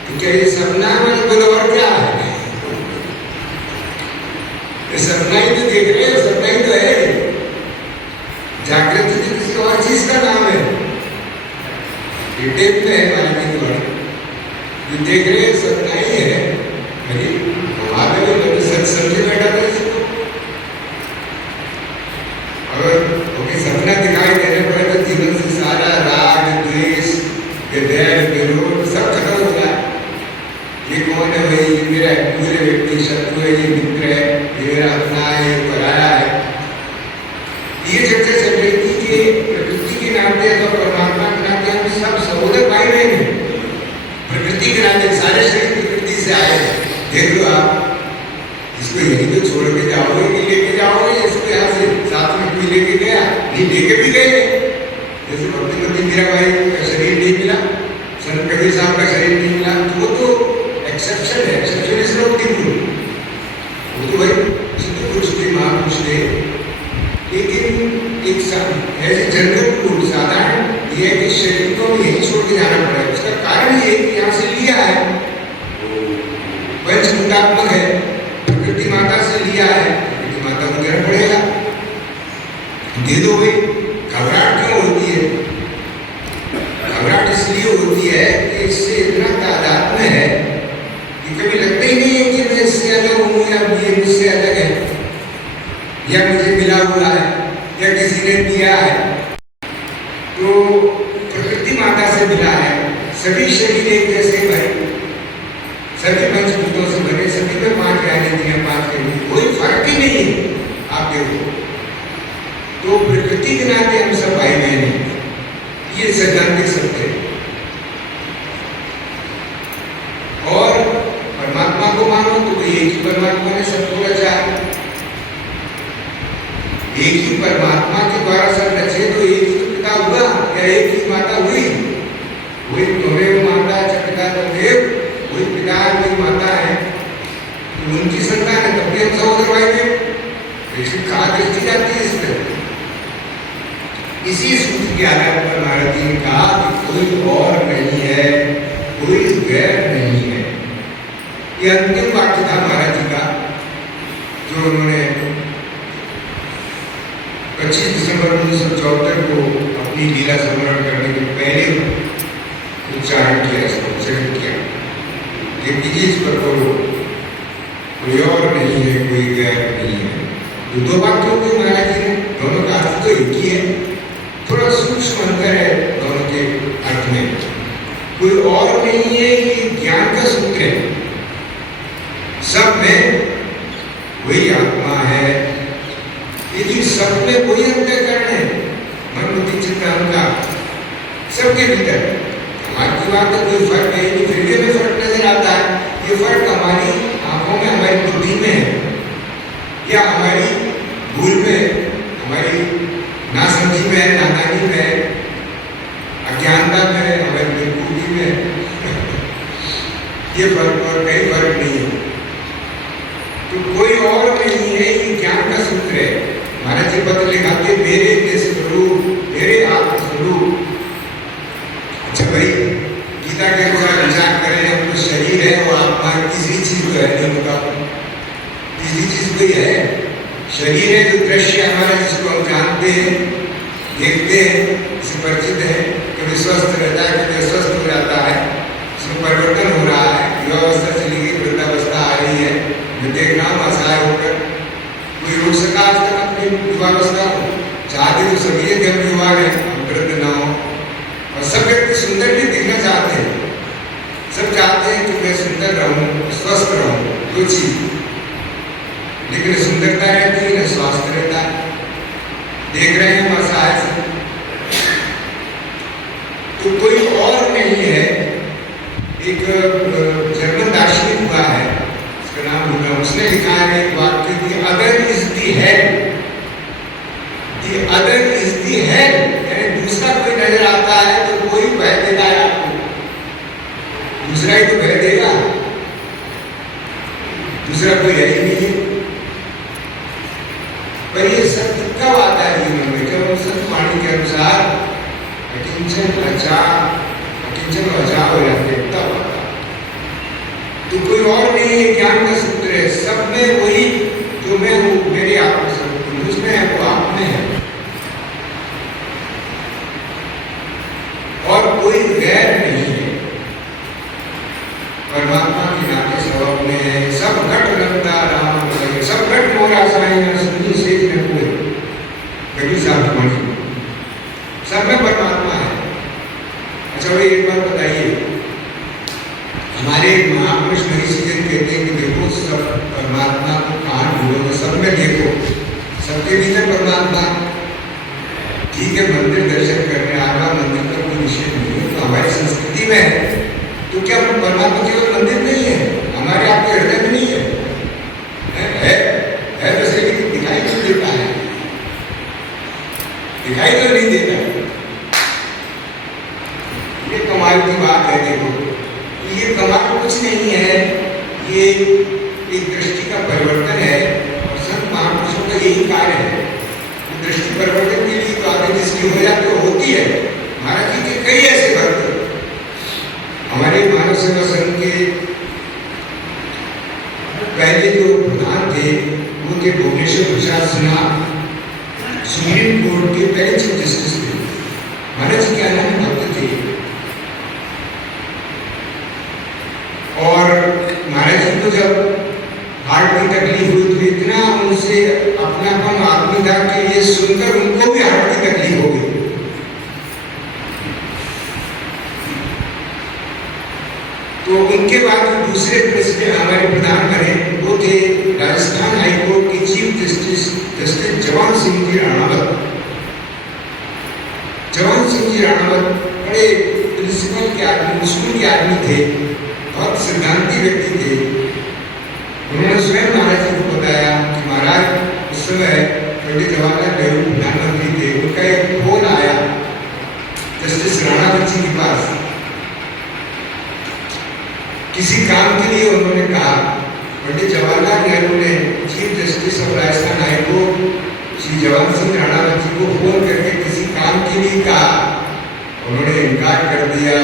तो क्या ये सपना है? मैंने बोला और क्या है? ये सपना ही तो देख रहे हो, सपना ही तो है। जागृति तो किसी और चीज का नाम है। ये टेप में है महाराज जी द्वारा जो देख रहे हैं सपना ही है। अरे हमारे लोग सच समझे बैठा था इसको। और सपना दिखाई देने पर तो जीवन से सारा राग, द्वेष, वैर, विरोध सब खत्म हो जाए। ये कौन है भाई? ये मेरा दूसरे व्यक्ति शत्रु है, ये मित्र है, ये मेरा अपना है, ये पराया है। ये चर्चा चल रही थी कि प्रकृति के नाते अथवा परमात्मा के नाते हम सब सहोदर भाई बहन हैं। प्रकृति के नाते सारे शरीर प्रकृति से आए। देख लो आप, इसको यहीं तो छोड़ के जाओगे कि लेके जाओगे? इसको यहाँ से साथ में कोई लेके गया? नहीं, लेके भी गए। जैसे भक्ति मीरा बाई का शरीर नहीं मिला, संत कबीर साहब का शरीर नहीं मिला, तो वो तो एक्सेप्शन है। Exception is not the rule. वो तो भाई सिद्ध पुरुष थे, महापुरुष थे। लेकिन एक ऐसे जनरल रूल साधारण ये है कि शरीर को यहीं छोड़ के जाना पड़ा। उसका कारण ये कि यहाँ से लिया है, पंचभूतात्मक है। व्यक्ति के नाते हम सब भाई बहन हैं, ये सैद्धांतिक सत्य है। और परमात्मा को मानो तो एक ही परमात्मा ने सबको रचा है, एक ही परमात्मा के द्वारा सब रचे, तो एक ही पिता हुआ या एक ही माता हुई? वही त्वमेव माता जगता तदेव, वही पिता है वही माता है, तो उनकी संतान है, तब भी हम सहोदर भाई बहन। कहा दृष्टि जाती है इस तरह। इसी सूत्र के आधार पर नारद जी ने कहा कि कोई और नहीं है, कोई गैर नहीं है। ये अंतिम वाक्य था महाराज जी का, जो उन्होंने 25 दिसंबर 1974 को अपनी लीला स्मरण करने के पहले उच्चारण किया, उच्चारण किया। देखिए इस पर कोई और नहीं है, कोई गैर नहीं है। दो वाक्यों के महाराज जी ने, दोनों का अर्थ तो एक ही है, थोड़ा सूक्ष्म अंतर है दोनों के अर्थ में। कोई और नहीं है, ये ज्ञान का सूत्र है। सब में वही आत्मा है, लेकिन सब में वही अंतःकरण है, मन बुद्धि चित्त अहंकार सबके भीतर। हमारी बात तो कोई फर्क है नहीं, फिर भी हमें फर्क नजर आता है। ये फर्क हमारी आंखों में, हमारी बुद्धि में है, या हमारी भूल में, हमारी नासमझी में, नादानी में, अज्ञानता में, हमारी बेवकूफी में ये फर्क और कई फर्क नहीं है। तो कोई और नहीं है, ये ज्ञान का सूत्र है। महाराज जी पत्र लिखाते मेरे निज स्वरूप, मेरे आत्मस्वरूप। अच्छा भाई, गीता के अनुसार विचार करें, हम तो शरीर है और आत्मा तीसरी चीज तो है नहीं, उनका तीसरी चीज कोई है? शरीर है जो दृश्य हमारा, जिसको हम जानते हैं, देखते हैं, इससे परिचित है। कभी स्वस्थ रहता है, कभी अस्वस्थ हो जाता है, इसमें परिवर्तन हो रहा है। युवावस्था चली गई, वृद्धावस्था आ रही है, मैं देख रहा हूँ असहाय होकर। कोई रोक सका आज तक अपनी युवावस्था को? चाहते तो सभी है कि हम युवा हैं, हम वृद्ध ना हो। और सब व्यक्ति सुंदर भी दिखना चाहते हैं, सब चाहते हैं कि मैं सुंदर रहूं, स्वस्थ रहूं, दो चीज। लेकिन सुंदरता रहती है, स्वास्थ्य रहता है। देख रहे हैं असहाय से। तो कोई और नहीं है। एक जर्मन दार्शनिक हुआ है, उसका नाम भूला, उसने लिखा है एक वाक्य, the other is the head, the other is the head, यानी दूसरा कोई नजर आता है तो कोई बह देता है आपको, दूसरा ही तो बह देगा, दूसरा कोई है ही नहीं है। पर ये सत्य कब आता है जीवन में? जब सत्यवाणी के अनुसार अकिंचन अजा हो जाते, तब आता है। तो कोई और नहीं है, ज्ञान का सूत्र है। सब में वही जो मैं हूँ, मेरी आत्मस्वरूप, उसमें है वो आप में है, और कोई गैर नहीं है। परमात्मा के नाते सब अपने हैं। सब घट लगता राम, सब घट मोरा साईं सुनी से न कोई, कभी साथ मणि, सब में परमात्मा है। अच्छा भाई, एक बात बताइए, हमारे महापुरुष महर्षि जन कहते हैं कि देखो सब परमात्मा को कहाँ ढूंढोगे, सब में देखो, सबके भीतर परमात्मा। ठीक है, मंदिर दर्शन करने आ रहा, मंदिर का कोई विषय नहीं है, तो हमारी संस्कृति में है। तो क्या परमात्मा केवल मंदिर नहीं है, हमारे आपके हृदय में नहीं है? है वैसे, लेकिन दिखाई क्यों देता है? दिखाई तो नहीं देता। ये कमाल की बात है। देखो, ये कमाल कुछ नहीं है, ये एक दृष्टि का परिवर्तन है, और संत महापुरुषों का यही कार्य है। दृष्टि परिवर्तन के लिए तो आगे जिसकी हो जाती है होती है। महाराज जी के कई ऐसे भक्त हमारे मानव सेवा संघ के पहले जो प्रधान थे, वो थे भुवनेश्वर प्रसाद सिन्हा, सुप्रीम कोर्ट के पहले चीफ जस्टिस थे। महाराज जी के अनन्य भक्त थे, और महाराज जी को जब हार्ट की तकलीफ हुई तो इतना उनसे अपनापन आदमी था कि ये सुनकर उनको भी हार्ट की तकलीफ हो गई। तो उनके बाद जो दूसरे प्रेसिडेंट हमारे प्रधान बने, वो थे राजस्थान हाईकोर्ट के चीफ जस्टिस जवान सिंह जी राणावत। जवान सिंह जी राणावत बड़े प्रिंसिपल के आदमी, स्कूल के आदमी थे, बहुत सिद्धांती व्यक्ति थे। उन्होंने स्वयं महाराज जी को बताया कि महाराज उस समय पंडित जवाहरलाल नेहरू प्रधानमंत्री थे, उनका एक फोन आया जस्टिस राणावत जी के पास, किसी काम के लिए उन्होंने कहा। पंडित जवाहरलाल नेहरू ने chief justice of Rajasthan high court Shri Jawahar Singh Ranawat ji को फोन करके किसी काम के लिए कहा, उन्होंने इनकार कर दिया।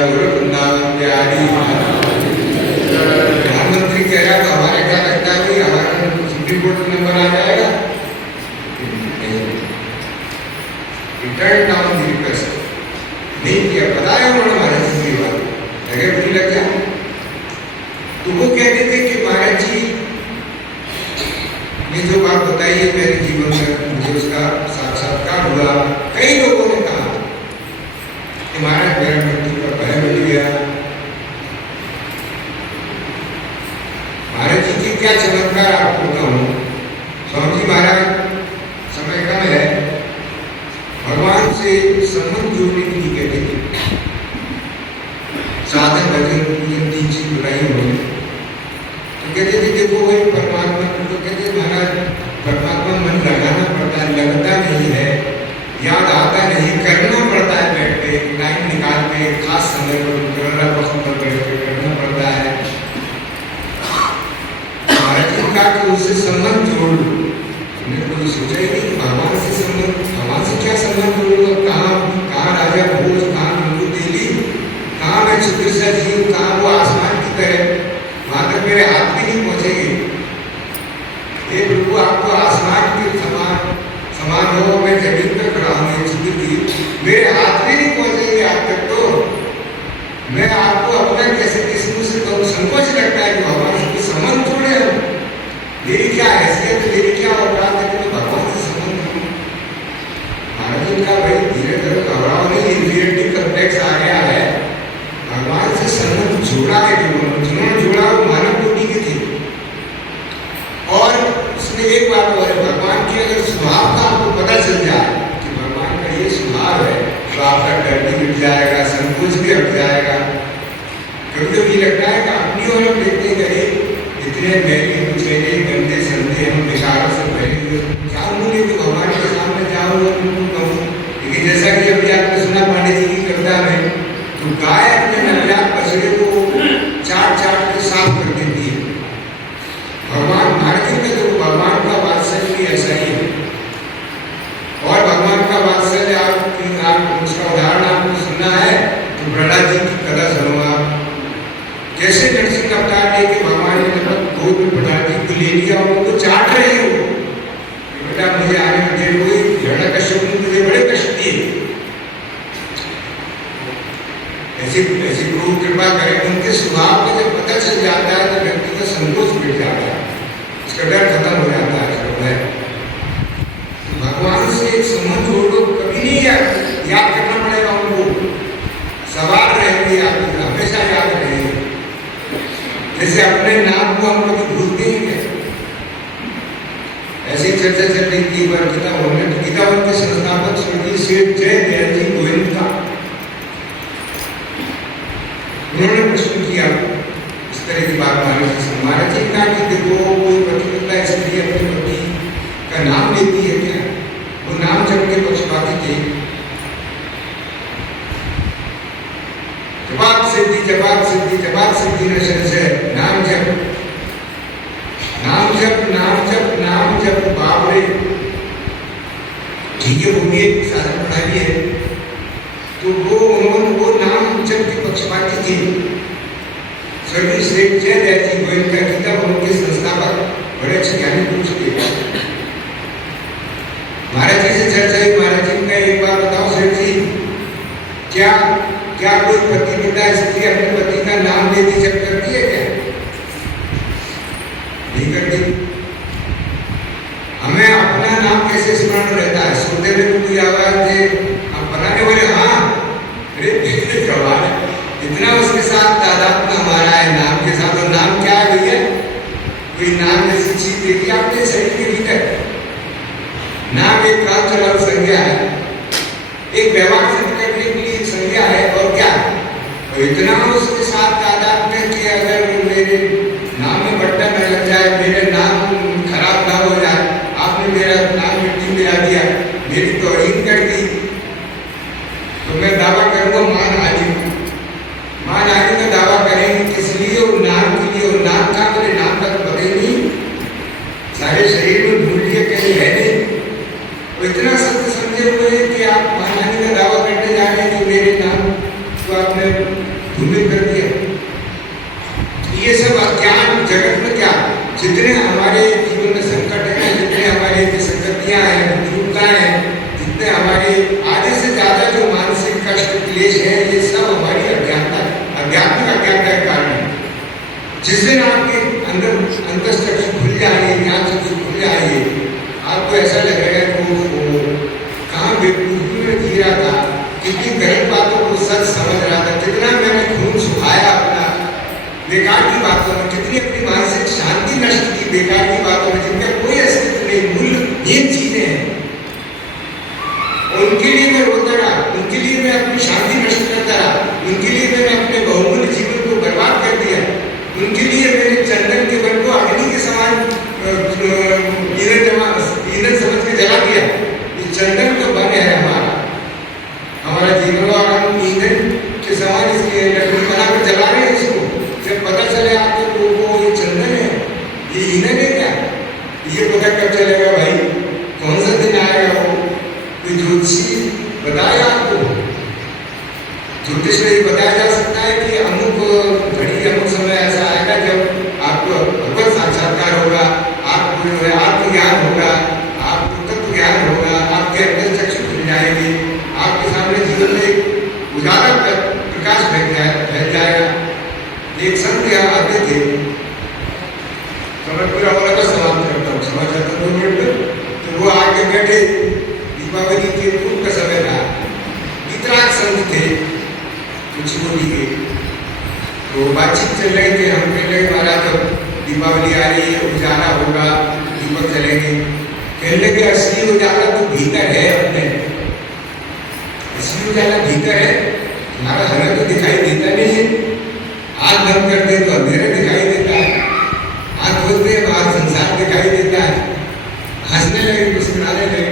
प्रधानमंत्री कह रहा तो हमारे क्या लगता है कि हमारा सुप्रीम कोर्ट में नंबर आ जाएगा? रिटर्न डाउन दी रिक्वेस्ट नहीं किया। बताया उन्होंने महाराज जी की बात, लगे बुरी लग जाए। तो वो कहते थे कि महाराज जी ने जो बात बताई है मेरे जीवन में, मुझे उसका साक्षात्कार हुआ। कई लोगों ने कहा कि महाराज मेरा मृत्यु का भय मिल गया। महाराज जी की क्या चमत्कार आपको बताऊं। स्वामी जी महाराज, समय कम है, भगवान से संबंध जोड़ने के लिए कहते थे। साधन भजन पूजन 3 चीज बताई उन्होंने। तो कहते थे देखो वही परमात्मा, तो कहते महाराज परमात्मा मन लगाना पड़ता है, लगता नहीं है, याद आता नहीं, करना पड़ता है, बैठ के टाइम निकाल के खास समय पर वक्त पर बैठ के करना पड़ता है। महाराज जी का कि उससे संबंध जोड़ लो। हमने कोई सोचा ही नहीं भगवान से संबंध, भगवान से क्या संबंध जोड़ूंगा? कहाँ राजा भोज, कहाँ नंदू तेली, कहाँ मैं चित्रसा जी, कहाँ वो आसमान की तरह, वहां तक मेरे हाथ भी नहीं पहुंचेंगे। ये प्रभु आपको आसमान के समान हो, मैं जमीन पर खड़ा हूँ, चित्र जी मेरे हाथ भी नहीं पहुंचेंगे आज तक। तो मैं आपको अपना कैसे किसी मुझ से तो संकोच लगता है कि भगवान से संबंध जोड़े हम। मेरी क्या हैसियत, मेरी क्या औकात है कि मैं भगवान से संबंध जोड़ूं? महाराज जी का भाई धीरे धीरे घबराओ नहीं, इंफीरियरिटी कॉम्प्लेक्स आ गया है। भगवान से संबंध जोड़ा है, जिन्होंने जोड़ा वो मानव कोटि के थे। और उसमें एक बात और है, भगवान के अगर स्वभाव का आपको पता चल जाए कि भगवान का ये स्वभाव है, तो आपका डर भी मिट जाएगा, संकोच भी हट जाएगा। कभी कभी लगता है कि अपनी ओर हम देखते करें इतने महंगे कुचेले गंदे संदे हम विकारों से भरे हुए, चाहूंगे तो भगवान के सामने जाऊंगा उनको कहूँ। लेकिन जैसा कि अभी आपने सुना पांडे जी की कविता में, तो गाय अपने नवजात बछड़े को चाट चाट के साफ कर देती है। भगवान भारती में तो भगवान का वात्सल्य भी ऐसा ही है। और भगवान का वात्सल्य आप उसका उदाहरण आपको सुनना है तो प्रहलाद जी की कथा सुनूंगा। कैसे नरसिंह अवतार लेके भगवान ने गोद में प्रहलाद जी को ले लिया और उनको चाट रहे हो, बेटा मुझे आने में देर हुई, हिरण्यकश्यप ने मुझे बड़े कष्ट दिए। ऐसी प्रभु कृपा करें। उनके स्वभाव का जब पता चल जाता है तो व्यक्ति का संकोच मिट जाता है, उसका डर खत्म हो जाता है। तो भगवान से एक संबंध जोड़ लो, कभी नहीं याद करना पड़ेगा उनको, सवाल रहेंगे आपको, हमेशा याद रहेंगे। जैसे अपने नाम को हम कभी भूलते ही नहीं। ऐसी चर्चा चल रही थी गीता वन में, तो गीता वन के संस्थापक स्वर्गीय श्री जय दयाल जी गोविंद का उन्होंने प्रश्न किया इस तरह की बात महाराज जी कहा कि देखो कोई पतिव्रता स्त्री अपने पति का नाम लेती है क्या? वो नाम जप के पक्षपाती थे। जपात सिद्धि जपात सिद्धि जपात सिद्धि न संशय, नाम जप नाम जप नाम जप नाम जप। बाप रे, ठीक है वो भी एक साधन प्रणाली है। तो वो नाम जप के पक्षपाती थे। स्वर्गीय श्री जय दयाल जी गोविंद का गीता वन के संस्थापक बड़े अच्छे ज्ञानी पुरुष थे। महाराज जी से चर्चा हुई। महाराज जी का एक बात बताओ श्री जी, क्या कोई पतिव्रता स्त्री अपने पति का नाम लेती जब करती है क्या? नहीं करती। हमें अपना नाम कैसे स्मरण रहता है? सोते में कोई आवाज दे, हम बनाने वाले हाँ, अरे कमाल है, इतना उसके साथ तादाद में हमारा है नाम के साथ। और नाम क्या है भैया? कोई नाम जैसी चीज देखी आपने शरीर के भीतर? नाम एक काम चला संज्ञा है, एक व्यवहार से तो इतना उसके साथ तादाद में कि अगर मेरे नाम में बट्टा न लग जाए, मेरे नाम खराब ना हो जाए, आपने मेरा नाम मिट्टी में आ दिया, मेरी तौहीन कर दी, तो मैं दावा करूँगा मान आली का दावा करेंगे। किस लिए? वो नाम के लिए। वो नाम का बोले नाम का तो पता ही नहीं, सारे शरीर में भूल के कहीं है नहीं। वो इतना सत्य समझे हुए हैं कि आप मान आने का दावा करने जा रहे हैं कि मेरे नाम को आपने धूमिल कर दिया। ये सब अज्ञान जगत में क्या, जितने हमारे जीवन में संकट है, जितने हमारे विसंगतियाँ हैं, विद्रूपताएं हैं, जितने हमारे आधे से ज़्यादा जो मानसिक कष्ट क्लेश है, ये सब हमारी आध्यात्मिक अज्ञानता के कारण है। जिस दिन आपके अंदर अंतःचक्षु खुल जाएंगे, ज्ञान चक्षु खुल जाएंगे, आपको ऐसा लगेगा कि वो कहाँ बेवकूफी में जी रहा था, कितनी गलत बातों को सच समझ रहा था, कितना मैंने खून सुखाया अपना बेकार की बातों में, कितनी अपनी मानसिक शांति नष्ट की बेकार की बातों में, जिनका कोई अस्तित्व नहीं, मूल्यहीन चीजें हैं। उनके लिए मैं रोता रहा, उनके लिए मैं अपनी शांति नष्ट करता रहा, उनके लिए मैंने अपने बहुमूल्य जीवन को बर्बाद कर दिया, उनके लिए मैंने चंदन के बन को अग्नि के समान ईंधन समझ के जला दिया। ये चंदन का बन है हमारा जीवन, और हम ईंधन के समान इसकी लकड़ी बनाकर जला रहे हैं इसको। जब पता चले आपको तो वो ये चंदन है, ये ईंधन है क्या, ये पता कब चलेगा भाई? कौन सा दिन आएगा? वो कोई ज्योतिषी बताया आपको? ज्योतिष में ये बताया जा सकता है कि अमुक घड़ी अमुक समय ऐसा आएगा जब आपको भगवत साक्षात्कार होगा, आपको जो है आत्मज्ञान होगा, आपको तत्व ज्ञान होगा, आपके अंदर चक्षु खुल जाएंगे, आपके सामने जीवन में उजाला प्रकाश फैल जाएगा। एक संत यहाँ आते थे, समय पूरा होने का समाप्त करता हूँ, क्षमा चाहता हूँ 2 मिनट में। तो वो आगे बैठे, दीपावली के पूर्व का समय था, वितराग संत थे कुछ बोली के, तो बातचीत चल रही थी। हम कह रहे महाराज अब दीपावली आ रही है, उजाला होगा, दीपक जलेंगे। कहने लगे असली उजाला तो भीतर है, अपने असली उजाला भीतर है, हमारा हमें तो दिखाई देता नहीं है। आँख बंद कर दे तो अंधेरा दिखाई देता है, आँख खोलते हैं बाहर संसार दिखाई देता है, हंसने लगे, मुस्कुराने लगे।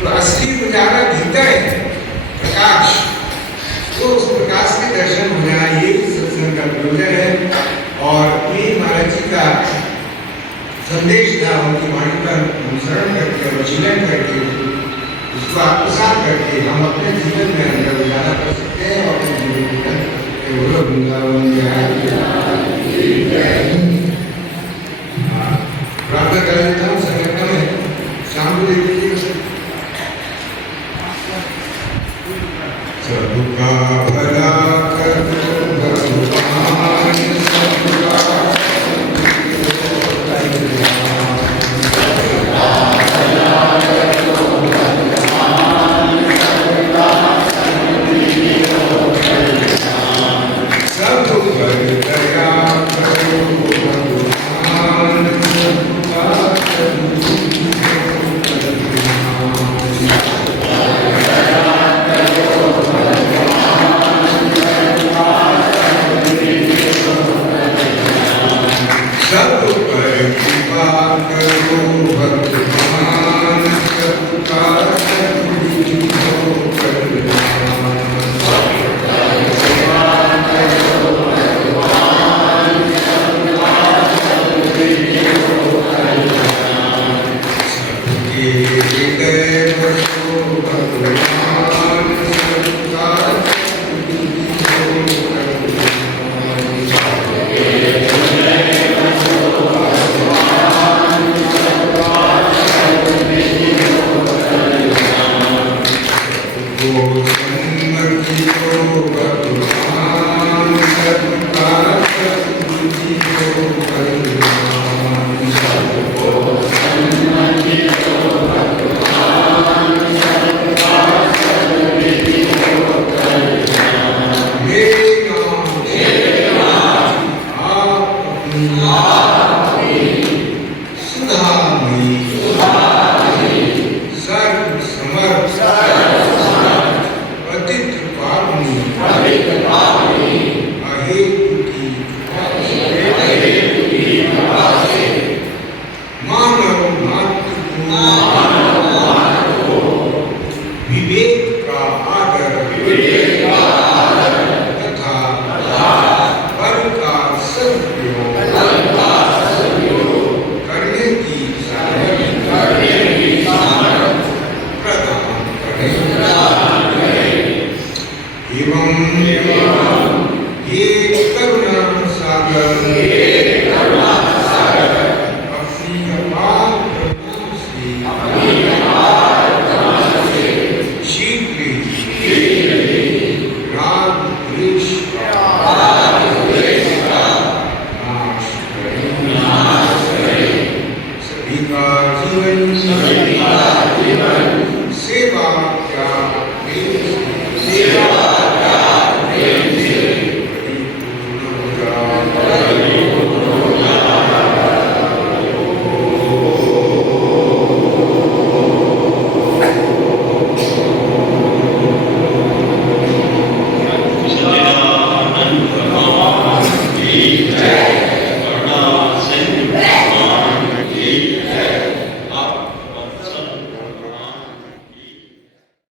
तो असली उजाला भीतर है, प्रकाश, तो उस प्रकाश के दर्शन हो जाना, ये सत्संग का प्रयोजन है। और ये महाराज जी का संदेश था, उनकी वाणी का अनुसरण करके, वशीलन करके, उसको आत्मसात करके हम अपने जीवन में अंदर उजाला कर सकते हैं और अपने जीवन को कर सकते हैं। बोलो वृंदावन प्रार्थना कर लेता हूँ। संगठन में शाम को देख लीजिए। सबका भला कर भगवान, सबका Amen. संग